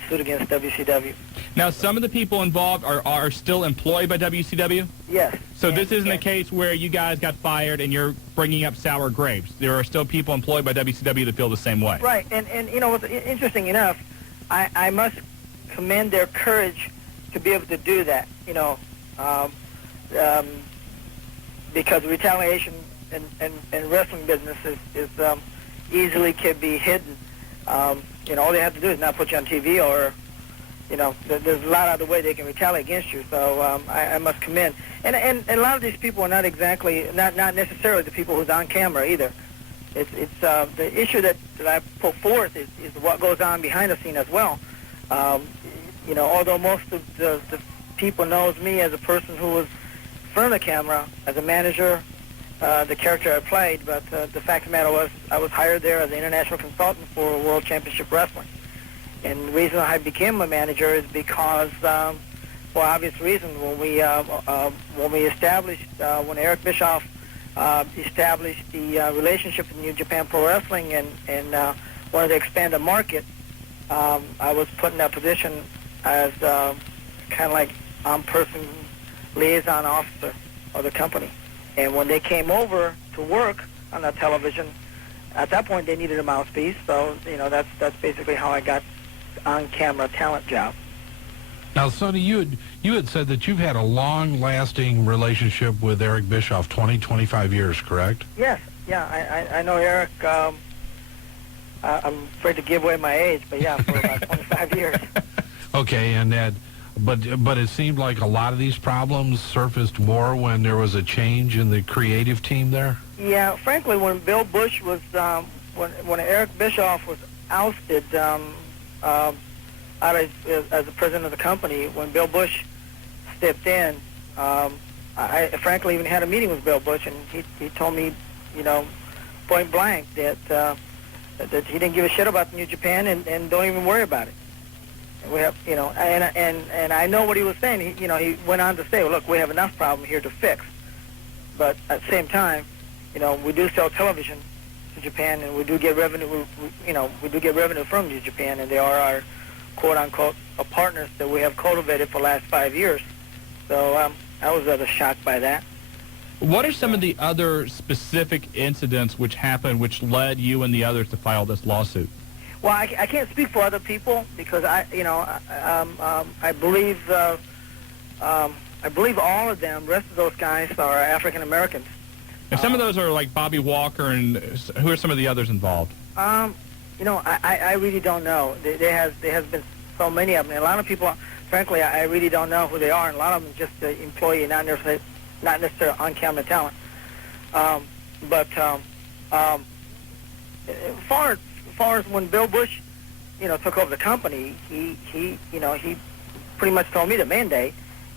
suit against WCW. Now, some of the people involved are still employed by WCW? Yes. So this isn't a case where you guys got fired and you're bringing up sour grapes. There are still people employed by WCW that feel the same way. Right. And you know, what's interesting enough, I must commend their courage to be able to do that, you know, because retaliation in wrestling business is easily can be hidden. You know, all they have to do is not put you on TV or there's a lot of other way they can retaliate against you. So I must commend. And a lot of these people are not necessarily the people who's on camera either. It's the issue that I put forth is what goes on behind the scene as well. Although most of the people knows me as a person who was in front of the camera, as a manager, the character I played, but the fact of the matter was I was hired there as an international consultant for World Championship Wrestling. And the reason I became a manager is because, for obvious reasons, when we established, when Eric Bischoff established the relationship with New Japan Pro Wrestling and wanted to expand the market, I was put in that position as kind of like on-person liaison officer of the company. And when they came over to work on the television, at that point they needed a mouthpiece. So that's basically how I got on-camera talent job. Now, Sonny, you had said that you've had a long-lasting relationship with Eric Bischoff, 25 years, correct? Yes, yeah, I know Eric. I'm afraid to give away my age, but yeah, for about 25 years. Okay, and that, but it seemed like a lot of these problems surfaced more when there was a change in the creative team there? Yeah, frankly, when Bill Bush was, when Eric Bischoff was ousted out as the president of the company, when Bill Bush stepped in, I frankly even had a meeting with Bill Bush, and he told me, point blank that he didn't give a shit about New Japan and don't even worry about it. We have, and I know what he was saying. He went on to say, well, look, we have enough problem here to fix, but at the same time, we do sell television to Japan, and we do get revenue. We do get revenue from New Japan, and they are our quote unquote partners that we have cultivated for the last 5 years. So I was rather shocked by that. What are some of the other specific incidents which happened which led you and the others to file this lawsuit? Well, I can't speak for other people because I believe all of them. The rest of those guys are African Americans. And some of those are like Bobby Walker, and who are some of the others involved? I really don't know. There has been so many of them. And a lot of people, frankly, I really don't know who they are. And a lot of them just employee, not necessarily on-camera talent. But as far as when Bill Bush, took over the company, he pretty much told me the mandate.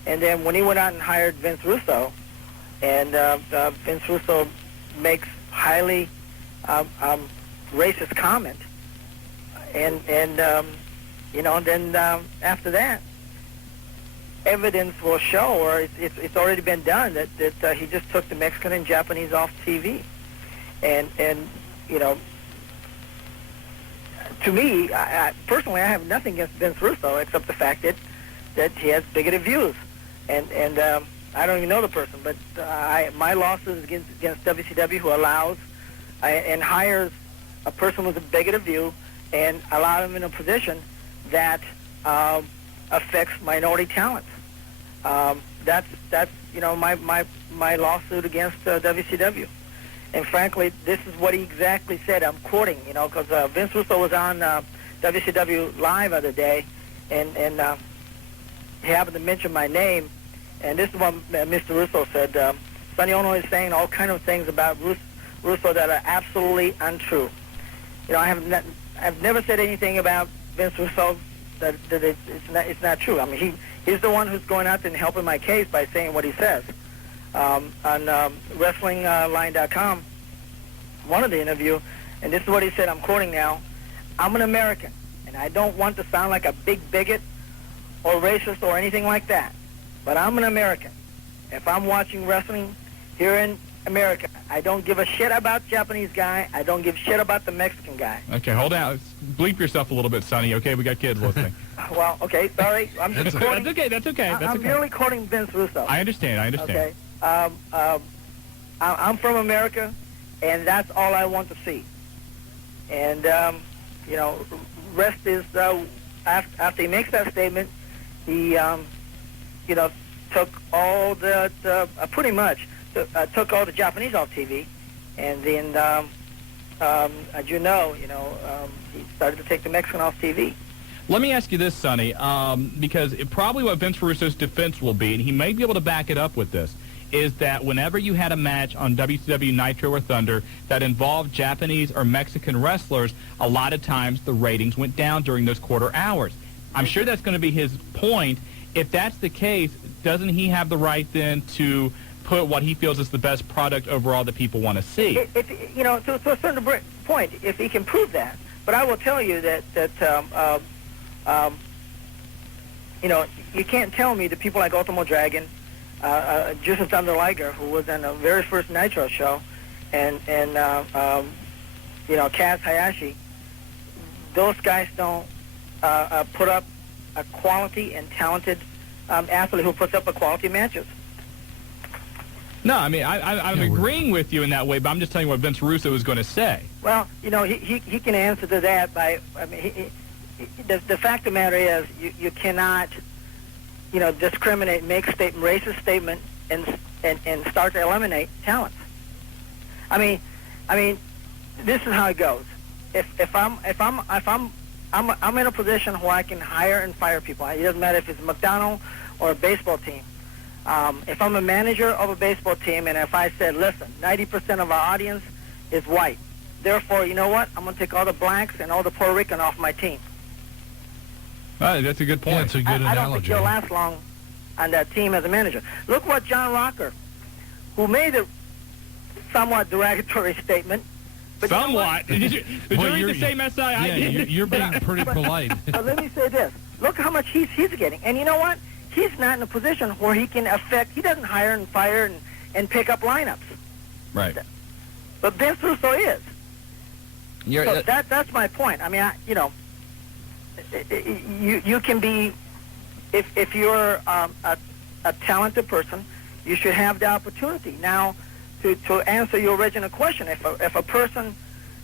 And then when he went out and hired Vince Russo, and Vince Russo makes highly racist comment, and then after that, evidence will show, or it's already been done, that he just took the Mexican and Japanese off TV, and to me, personally, I have nothing against Vince Russo except the fact that he has bigoted views, and I don't even know the person, but my lawsuit is against WCW, who allows and hires a person with a bigoted view and allow them in a position that affects minority talent. That's my lawsuit against WCW. And frankly, this is what he exactly said. I'm quoting, because Vince Russo was on WCW Live the other day, and he happened to mention my name. And this is what Mr. Russo said. Sonny Onoo is saying all kind of things about Russo that are absolutely untrue. I've never said anything about Vince Russo that it's not true. I mean, he's the one who's going out and helping my case by saying what he says. On WrestlingLine.com, one of the interview, and this is what he said, I'm quoting now, "I'm an American, and I don't want to sound like a big bigot or racist or anything like that, but I'm an American. If I'm watching wrestling here in America, I don't give a shit about Japanese guy. I don't give shit about the Mexican guy." Okay, hold on. Bleep yourself a little bit, Sonny. Okay, we got kids listening. Well, okay, sorry. I'm just quoting. That's okay. I'm merely quoting Vince Russo. I understand. Okay. I'm from America, and that's all I want to see. And rest is after he makes that statement, he took all pretty much took all the Japanese off TV, and then as he started to take the Mexican off TV. Let me ask you this, Sonny, because probably what Vince Russo's defense will be, and he may be able to back it up with this, is that whenever you had a match on WCW Nitro or Thunder that involved Japanese or Mexican wrestlers, a lot of times the ratings went down during those quarter hours. I'm sure that's going to be his point. If that's the case, doesn't he have the right then to put what he feels is the best product overall that people want to see? If to a certain point, if he can prove that. But I will tell you that you can't tell me that people like Ultimo Dragon, Jushin Thunder Liger, who was on the very first Nitro show, and Kaz Hayashi, those guys don't put up a quality and talented athlete who puts up a quality matches. No, I mean, I'm agreeing with you in that way, but I'm just telling you what Vince Russo was going to say. Well, he can answer to that by, the fact of the matter is you cannot, discriminate, make racist statement, and start to eliminate talents. I mean, this is how it goes. If I'm in a position where I can hire and fire people. It doesn't matter if it's McDonald's or a baseball team. If I'm a manager of a baseball team, and if I said, listen, 90% of our audience is white, therefore, you know what? I'm going to take all the blacks and all the Puerto Rican off my team. That's a good point. Yeah, it's a good analogy. I don't think you'll last long on that team as a manager. Look what John Rocker, who made a somewhat derogatory statement. But somewhat? Did you read the same essay I did? You're being pretty polite. But let me say this. Look how much he's getting. And you know what? He's not in a position where he can affect. He doesn't hire and fire and pick up lineups. Right. But Vince Russo is. So that's my point. I mean, you can be, if you're a talented person, you should have the opportunity. Now, to answer your original question, if a person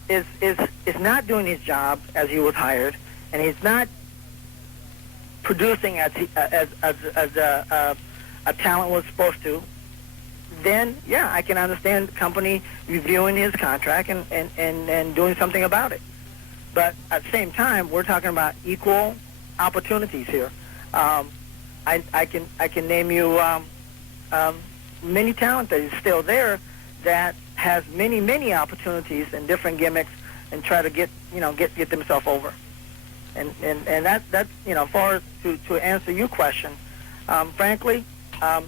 is not doing his job as he was hired, and he's not producing as a talent was supposed to, then yeah, I can understand the company reviewing his contract and doing something about it. But at the same time, we're talking about equal opportunities here. I can name you many talent that is still there that has many opportunities and different gimmicks and try to get themselves over. And that's as far as to answer your question, frankly, I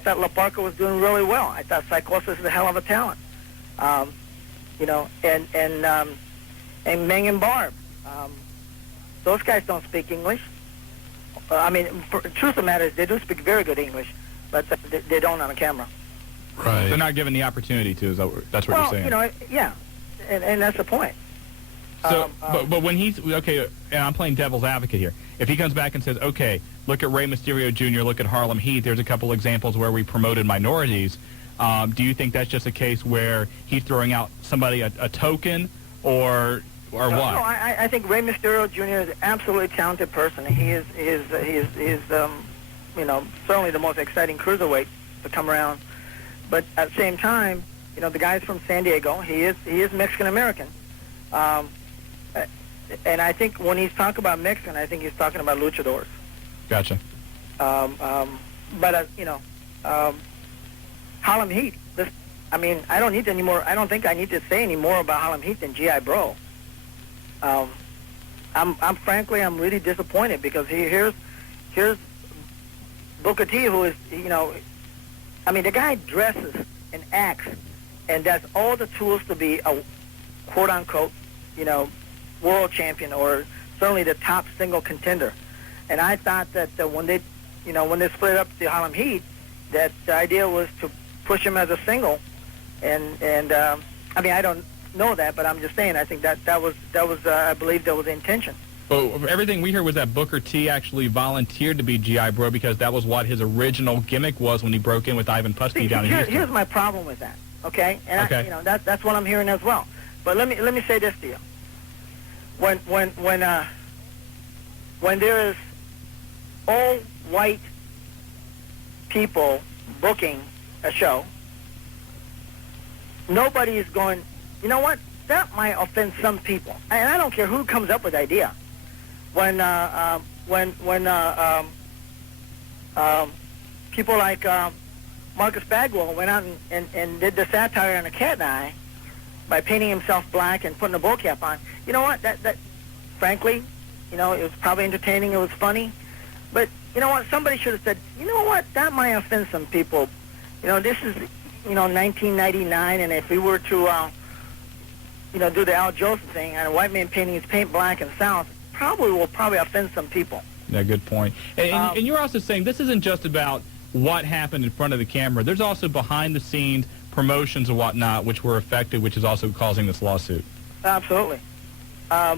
thought La Parka was doing really well. I thought Psychosis is a hell of a talent. And Meng and Barb, those guys don't speak English. The truth of the matter is they do speak very good English, but they don't on the camera. Right. They're not given the opportunity to. That's what you're saying. Yeah, and that's the point. So, but when he's okay, and I'm playing devil's advocate here. If he comes back and says, okay, look at Rey Mysterio Jr., look at Harlem Heat. There's a couple examples where we promoted minorities. Do you think that's just a case where he's throwing out somebody a token, or what? No, I think Rey Mysterio Jr. is an absolutely talented person. He is certainly the most exciting cruiserweight to come around. But at the same time, the guy's from San Diego. He is Mexican American. And I think when he's talking about Mexican, I think he's talking about luchadors. Gotcha. Harlem Heat. I don't need any more. I don't think I need to say any more about Harlem Heat than G.I. Bro. I'm frankly really disappointed because here's Booker T, who is the guy dresses and acts and does all the tools to be a quote unquote world champion or certainly the top single contender. And I thought that when they split up the Harlem Heat, that the idea was to push him as a single. And I don't know that, but I'm just saying I think that was I believe that was the intention. Well, everything we heard was that Booker T actually volunteered to be G.I. Bro because that was what his original gimmick was when he broke in with Ivan Putski down in Houston. Here's my problem with that. Okay, and okay. That's what I'm hearing as well. But let me say this to you. When there is all white people booking a show, nobody is going, you know what, that might offend some people. And I don't care who comes up with the idea. when people like Marcus Bagwell went out and did the satire on the cat eye by painting himself black and putting a bull cap on. You know what? That frankly, you know, it was probably entertaining. It was funny, but you know what? Somebody should have said, you know what? That might offend some people. You know, this is 1999, and if we were to do the Al Joseph thing and a white man painting his paint black in the South, will probably offend some people. Yeah, good point. And you're also saying this isn't just about what happened in front of the camera. There's also behind-the-scenes promotions and whatnot which were affected, which is also causing this lawsuit. Absolutely. I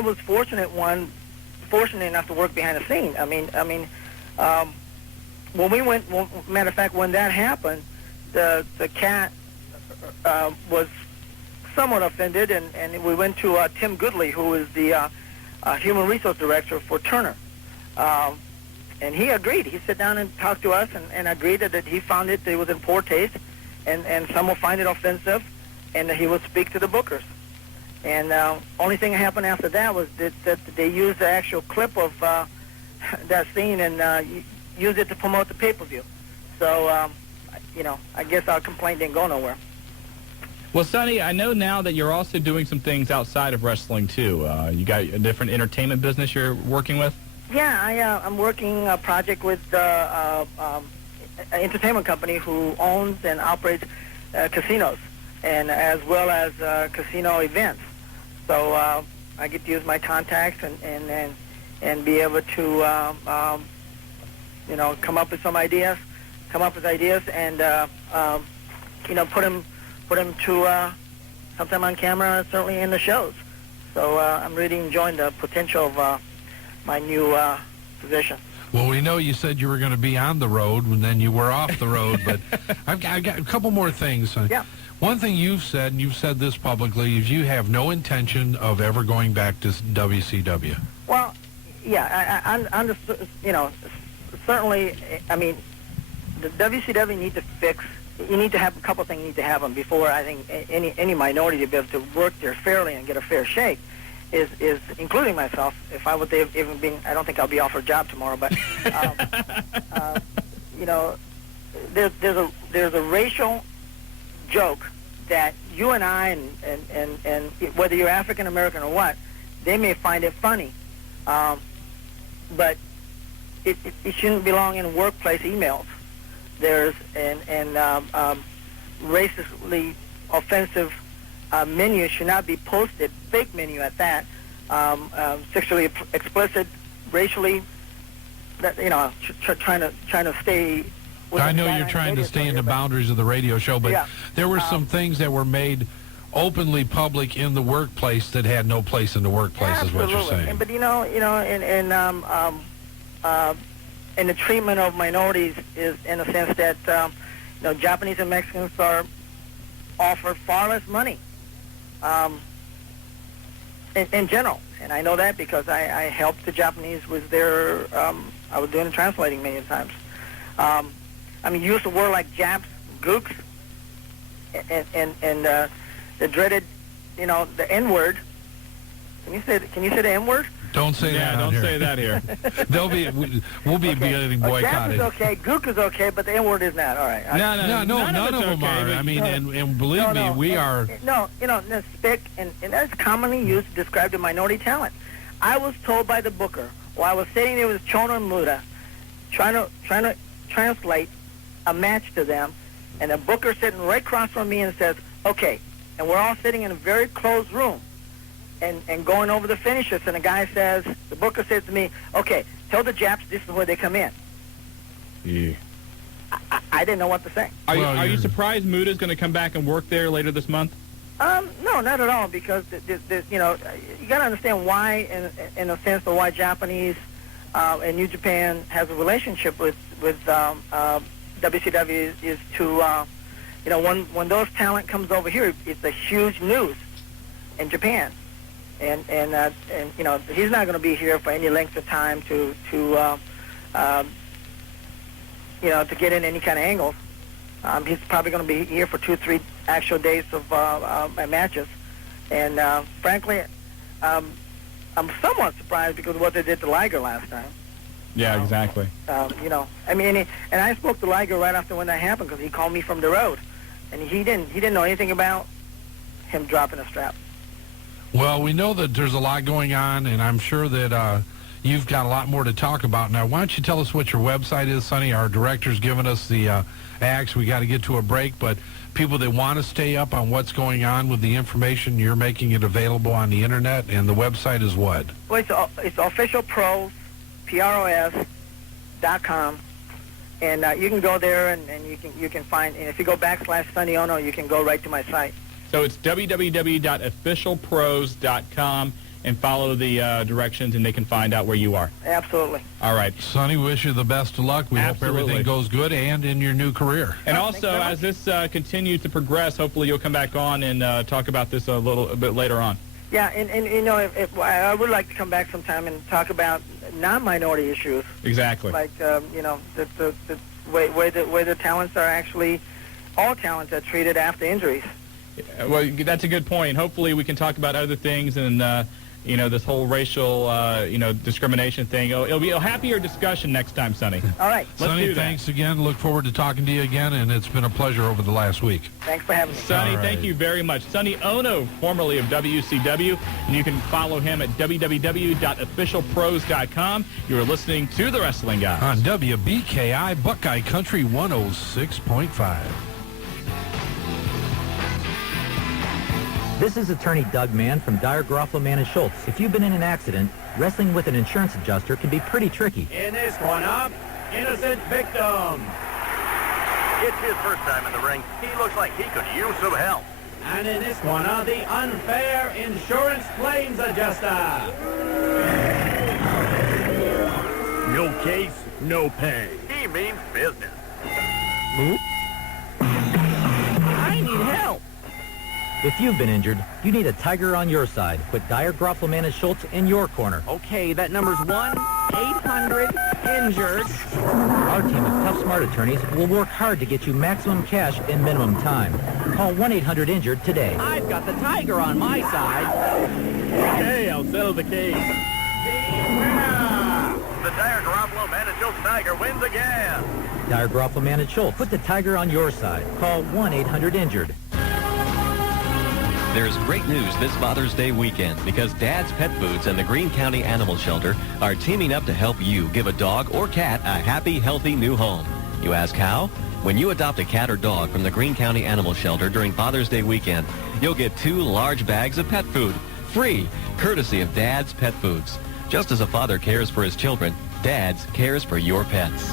was fortunate enough to work behind the scene. When we went, matter of fact, when that happened, the cat was somewhat offended, and we went to Tim Goodley, who is the human resource director for Turner. And he agreed. He sat down and talked to us and agreed that he found it was in poor taste, and some will find it offensive, and that he would speak to the bookers. And only thing that happened after that was that they used the actual clip of that scene and used it to promote the pay-per-view. So, I guess our complaint didn't go nowhere. Well, Sonny, I know now that you're also doing some things outside of wrestling, too. You got a different entertainment business you're working with? Yeah, I'm working a project with an entertainment company who owns and operates casinos, and as well as casino events. So I get to use my contacts and be able to come up with ideas, and put them to sometime on camera, certainly in the shows. So I'm really enjoying the potential of my new position. Well, we know you said you were going to be on the road, and then you were off the road, but I've got a couple more things. Yeah. One thing you've said, and you've said this publicly, is you have no intention of ever going back to WCW. Well, yeah, I certainly, the WCW need to fix. You need to have a couple things. You need to have them before I think any minority to be able to work there fairly and get a fair shake. Is including myself. If I would have even been, I don't think I'll be offered a job tomorrow. But there's a racial joke that you and I and whether you're African American or what, they may find it funny, but it shouldn't belong in workplace emails. There's racistly offensive menu should not be posted, fake menu at that, sexually explicit, racially, trying to stay. I know you're trying to stay in the boundaries of the radio show, but there were some things that were made openly public in the workplace that had no place in the workplace, absolutely. Is what you're saying. But and the treatment of minorities is in a sense that Japanese and Mexicans are offered far less money in general, and I know that because I helped the Japanese with their. I was doing the translating many times. You use the word like Japs, gooks, and the dreaded, the N-word. Can you say the N-word? Don't say that. Don't say that here. We'll be getting boycotted. Jap is okay, gook is okay, but the N-word is not. All right. No, none of them are. I mean, and believe me, we are. No, spick, and that's commonly used to describe the minority talent. I was told by the booker while I was sitting there with Chono and Muda, trying to translate a match to them, and the booker sitting right across from me and says, "Okay," and we're all sitting in a very closed room. And going over the finishes, and the booker says to me, "Okay, tell the Japs this is where they come in." Yeah. I didn't know what to say. Are you surprised Muda's going to come back and work there later this month? No, not at all, because you got to understand why, in a sense, of why Japanese and New Japan has a relationship with WCW is to when those talent comes over here, it's a huge news in Japan. And he's not going to be here for any length of time to get in any kind of angles. He's probably going to be here for 2-3 actual days of matches. And frankly, I'm somewhat surprised because of what they did to Liger last time. Yeah, exactly. You know, I mean, and I spoke to Liger right after when that happened because he called me from the road, and he didn't know anything about him dropping a strap. Well, we know that there's a lot going on, and I'm sure that you've got a lot more to talk about. Now, why don't you tell us what your website is, Sonny? Our director's given us the acts. We got to get to a break, but people that want to stay up on what's going on with the information, you're making it available on the internet, and the website is what? Well, it's officialpros, PROS.com, and you can go there and you can find. And if you go /Sonny Onoo, you can go right to my site. So it's www.officialpros.com, and follow the directions, and they can find out where you are. Absolutely. All right. Sonny, wish you the best of luck. We hope everything goes good and in your new career. And also, as this continues to progress, hopefully you'll come back on and talk about this a bit later on. Yeah, and you know, I would like to come back sometime and talk about non-minority issues. Exactly. Like, you know, the way the talents are actually, all talents are treated after injuries. Well, that's a good point. Hopefully we can talk about other things and, you know, this whole racial, you know, discrimination thing. It'll be a happier discussion next time, Sonny. All right. Sonny, thanks again. Look forward to talking to you again, and it's been a pleasure over the last week. Thanks for having me. Sonny, thank you very much. Sonny Onoo, formerly of WCW, and you can follow him at www.officialpros.com. You are listening to The Wrestling Guys on WBKI Buckeye Country 106.5. This is attorney Doug Mann from Dyer, Groffalo, Mann & Schultz. If you've been in an accident, wrestling with an insurance adjuster can be pretty tricky. In this one up, innocent victim. It's his first time in the ring. He looks like he could use some help. And in this one are the unfair insurance claims adjuster. No case, no pay. He means business. I need help. If you've been injured, you need a tiger on your side. Put Dyer, Groffalo, Mann & Schultz in your corner. Okay, that number's 1-800-INJURED. Our team of tough, smart attorneys will work hard to get you maximum cash in minimum time. Call 1-800-INJURED today. I've got the tiger on my side. Okay, I'll settle the case. The Dyer, Groffalo, Mann & Schultz Tiger wins again. Dyer, Groffalo, Mann & Schultz. Put the tiger on your side. Call 1-800-INJURED. There's great news this Father's Day weekend because Dad's Pet Foods and the Greene County Animal Shelter are teaming up to help you give a dog or cat a happy, healthy new home. You ask how? When you adopt a cat or dog from the Greene County Animal Shelter during Father's Day weekend, you'll get 2 large bags of pet food, free, courtesy of Dad's Pet Foods. Just as a father cares for his children, Dad's cares for your pets.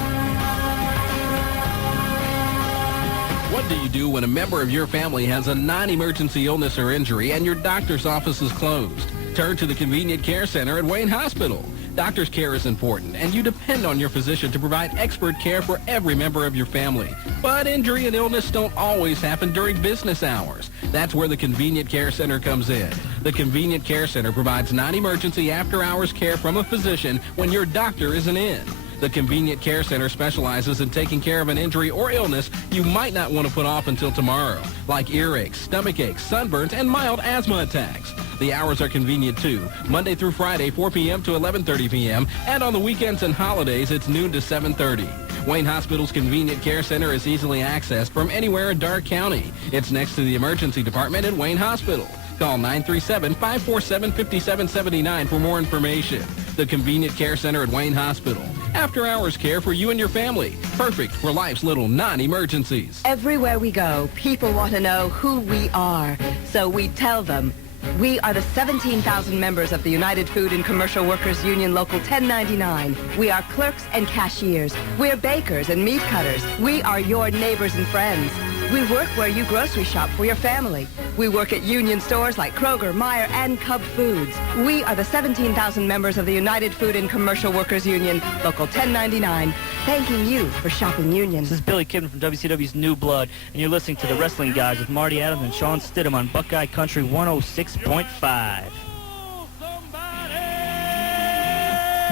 What do you do when a member of your family has a non-emergency illness or injury and your doctor's office is closed? Turn to the Convenient Care Center at Wayne Hospital. Doctor's care is important, and you depend on your physician to provide expert care for every member of your family. But injury and illness don't always happen during business hours. That's where the Convenient Care Center comes in. The Convenient Care Center provides non-emergency after-hours care from a physician when your doctor isn't in. The Convenient Care Center specializes in taking care of an injury or illness you might not want to put off until tomorrow, like earaches, stomach aches, sunburns, and mild asthma attacks. The hours are convenient too. Monday through Friday, 4 p.m. to 11:30 p.m., and on the weekends and holidays, it's noon to 7:30. Wayne Hospital's Convenient Care Center is easily accessed from anywhere in Darke County. It's next to the emergency department at Wayne Hospital. Call 937-547-5779 for more information. The Convenient Care Center at Wayne Hospital. After-hours care for you and your family. Perfect for life's little non-emergencies. Everywhere we go, people want to know who we are. So we tell them. We are the 17,000 members of the United Food and Commercial Workers Union Local 1099. We are clerks and cashiers. We're bakers and meat cutters. We are your neighbors and friends. We work where you grocery shop for your family. We work at union stores like Kroger, Meijer, and Cub Foods. We are the 17,000 members of the United Food and Commercial Workers Union, Local 1099, thanking you for shopping union. This is Billy Kidman from WCW's New Blood, and you're listening to The Wrestling Guys with Marty Adams and Shawn Stidham on Buckeye Country 106.5.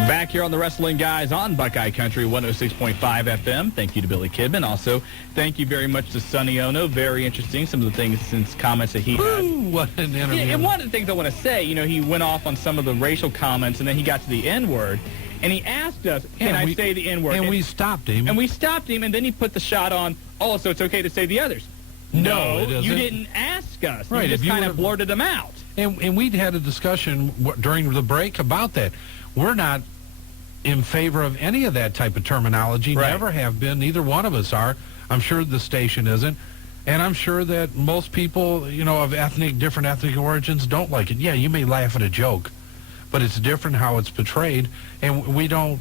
Back here on the Wrestling Guys on Buckeye Country 106.5 FM. Thank you to Billy Kidman. Also, thank you very much to Sonny Onoo. Very interesting, some of the things since comments that he had. What an interview. Yeah, and one of the things I want to say, he went off on some of the racial comments, and then he got to the N-word, and he asked us, can I say the N-word? And we stopped him. And we stopped him, and then he put the shot on, so it's okay to say the others. No, it isn't. You didn't ask us. Right, You just kind of blurted them out. And we'd had a discussion during the break about that. We're not in favor of any of that type of terminology. Right. Never have been. Neither one of us are. I'm sure the station isn't. And I'm sure that most people, of different ethnic origins don't like it. Yeah, you may laugh at a joke, but it's different how it's portrayed, and we don't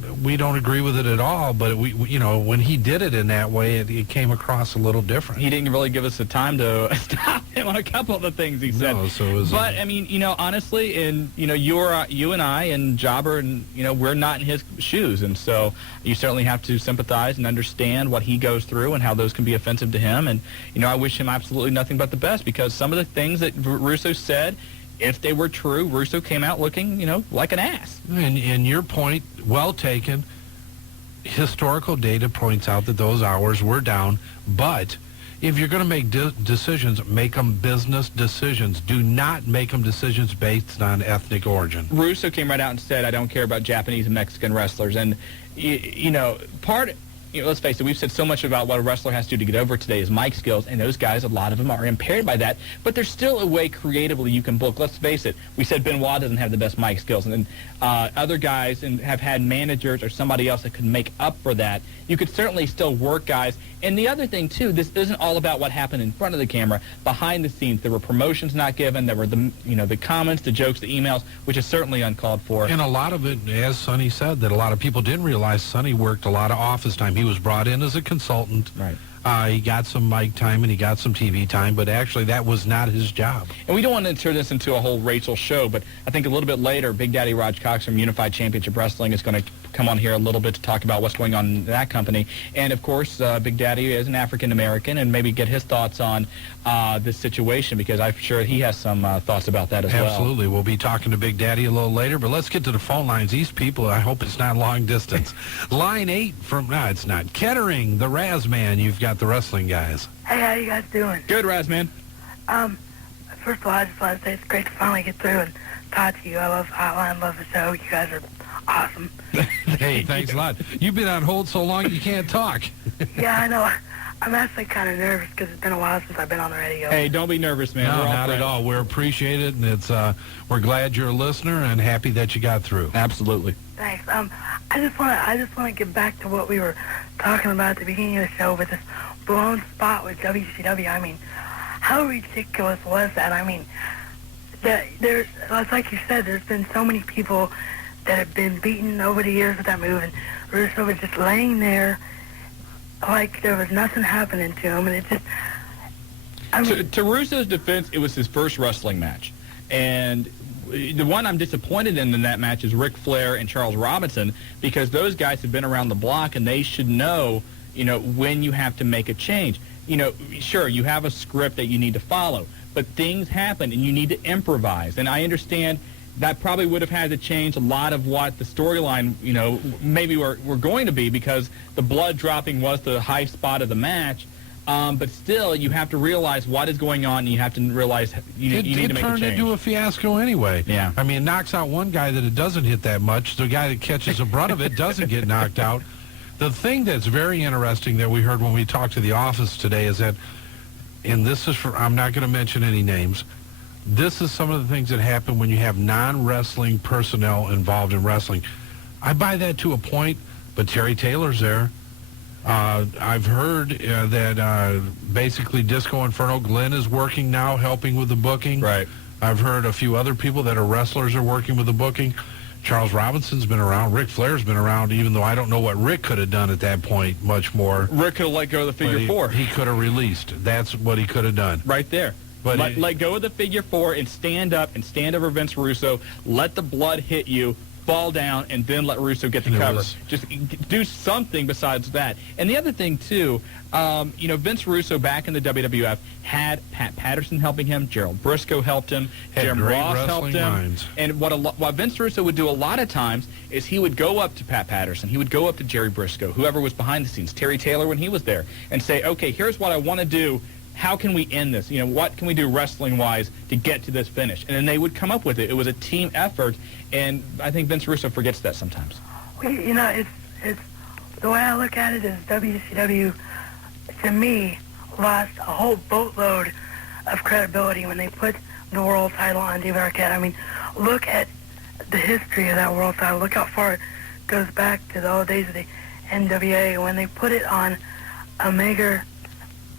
agree with it at all. But when he did it in that way, it came across a little different. He didn't really give us the time to stop him on a couple of the things he said. No, so it was. But honestly, and you and I and Jobber, and we're not in his shoes, and so you certainly have to sympathize and understand what he goes through and how those can be offensive to him. And I wish him absolutely nothing but the best, because some of the things that Russo said, if they were true, Russo came out looking, like an ass. And your point, well taken. Historical data points out that those hours were down. But if you're going to make decisions, make them business decisions. Do not make them decisions based on ethnic origin. Russo came right out and said, I don't care about Japanese and Mexican wrestlers. And, let's face it, we've said so much about what a wrestler has to do to get over today is mic skills, and those guys, a lot of them are impaired by that, but there's still a way creatively you can book. Let's face it, we said Benoit doesn't have the best mic skills, and then other guys have had managers or somebody else that could make up for that. You could certainly still work guys. And the other thing, too, this isn't all about what happened in front of the camera. Behind the scenes, there were promotions not given, there were the comments, the jokes, the emails, which is certainly uncalled for. And a lot of it, as Sonny said, that a lot of people didn't realize Sonny worked a lot of office time. He was brought in as a consultant. Right. He got some mic time and he got some TV time, but actually that was not his job. And we don't want to turn this into a whole racial show, but I think a little bit later, Big Daddy Raj Cox from Unified Championship Wrestling is going to come on here a little bit to talk about what's going on in that company. And, of course, Big Daddy is an African-American, and maybe get his thoughts on this situation, because I'm sure he has some thoughts about that as well. Absolutely. We'll be talking to Big Daddy a little later, but let's get to the phone lines. These people, I hope it's not long distance. Line 8 from, no, it's not. Kettering, the Razman. You've got the Wrestling Guys. Hey, how you guys doing? Good, Razman. First of all, I just want to say it's great to finally get through and talk to you. I love Hotline, love the show. You guys are awesome. Hey, thanks a lot. You've been on hold so long you can't talk. Yeah, I know. I'm actually kind of nervous because it's been a while since I've been on the radio. Hey, don't be nervous, man. No, We're all not friends. at all. We appreciate it, and it's we're glad you're a listener and happy that you got through. Absolutely. Thanks. I just want to get back to what we were talking about at the beginning of the show with this blown spot with WCW. I mean, how ridiculous was that? I mean, like you said, there's been so many people that have been beaten over the years with that move, and Russo was just laying there like there was nothing happening to him, and it just... I mean, to Russo's defense, it was his first wrestling match. And the one I'm disappointed in that match is Ric Flair and Charles Robinson, because those guys have been around the block, and they should know, when you have to make a change. Sure, you have a script that you need to follow, but things happen, and you need to improvise. And I understand that probably would have had to change a lot of what the storyline, maybe we're going to be, because the blood dropping was the high spot of the match. But still, you have to realize what is going on, and you have to realize you need to make a change. It turned into a fiasco anyway. Yeah. I mean, it knocks out one guy that it doesn't hit that much. The guy that catches the brunt of it doesn't get knocked out. The thing that's very interesting that we heard when we talked to the office today is that, and this is I'm not going to mention any names, this is some of the things that happen when you have non-wrestling personnel involved in wrestling. I buy that to a point, but Terry Taylor's there. I've heard that basically Disco Inferno Glenn is working now, helping with the booking. Right. I've heard a few other people that are wrestlers are working with the booking. Charles Robinson's been around. Ric Flair's been around, even though I don't know what Rick could have done at that point much more. Rick could have let go of the figure four. He could have released. That's what he could have done. Right there. But let go of the figure four and stand up and stand over Vince Russo. Let the blood hit you. fall down, and then let Russo get the cover. Just do something besides that. And the other thing, too, Vince Russo back in the WWF had Pat Patterson helping him, Gerald Briscoe helped him, Jim Ross helped him. Minds. And what Vince Russo would do a lot of times is he would go up to Pat Patterson, he would go up to Jerry Briscoe, whoever was behind the scenes, Terry Taylor when he was there, and say, okay, here's what I want to do. How can we end this? What can we do wrestling-wise to get to this finish? And then they would come up with it. It was a team effort, and I think Vince Russo forgets that sometimes. Well, it's the way I look at it is WCW, to me, lost a whole boatload of credibility when they put the world title on David Arquette. I mean, look at the history of that world title. Look how far it goes back to the old days of the NWA. When they put it on a major,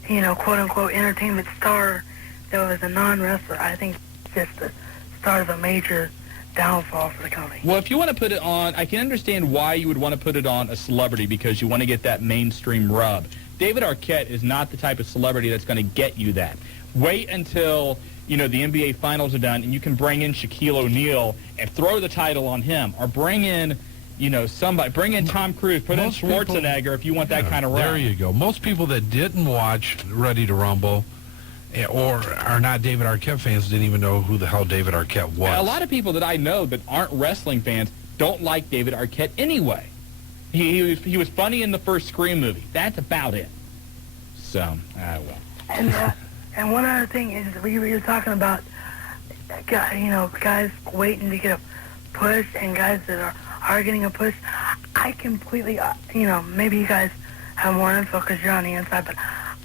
quote-unquote entertainment star that was a non-wrestler, I think just the start of a major downfall for the company. Well, if you want to put it on, I can understand why you would want to put it on a celebrity, because you want to get that mainstream rub. David Arquette is not the type of celebrity that's going to get you that. Wait until, the NBA Finals are done and you can bring in Shaquille O'Neal and throw the title on him, or bring in, somebody, bring in Tom Cruise, put in Schwarzenegger if you want that kind of run. There you go. Most people that didn't watch Ready to Rumble or are not David Arquette fans didn't even know who the hell David Arquette was. A lot of people that I know that aren't wrestling fans don't like David Arquette anyway. He was funny in the first Scream movie. That's about it. So, well. And one other thing is, you're talking about, guys waiting to get a push and guys that are getting a push. I completely, maybe you guys have more info because you're on the inside, but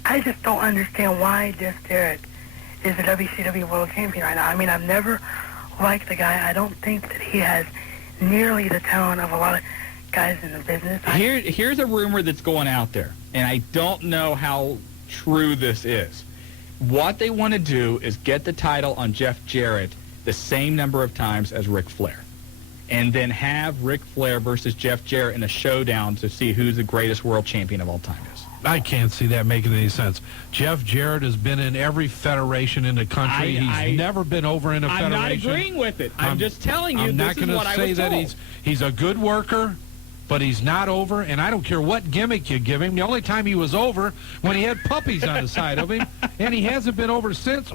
I just don't understand why Jeff Jarrett is the WCW World Champion right now. I mean, I've never liked the guy. I don't think that he has nearly the talent of a lot of guys in the business. Here's a rumor that's going out there, and I don't know how true this is. What they want to do is get the title on Jeff Jarrett the same number of times as Ric Flair, and then have Ric Flair versus Jeff Jarrett in a showdown to see who's the greatest world champion of all time is. I can't see that making any sense. Jeff Jarrett has been in every federation in the country. He's never been over in a federation. I'm not agreeing with it. I'm just telling you, I'm not going to say that he's a good worker, but he's not over, and I don't care what gimmick you give him. The only time he was over when he had puppies on the side of him, and he hasn't been over since.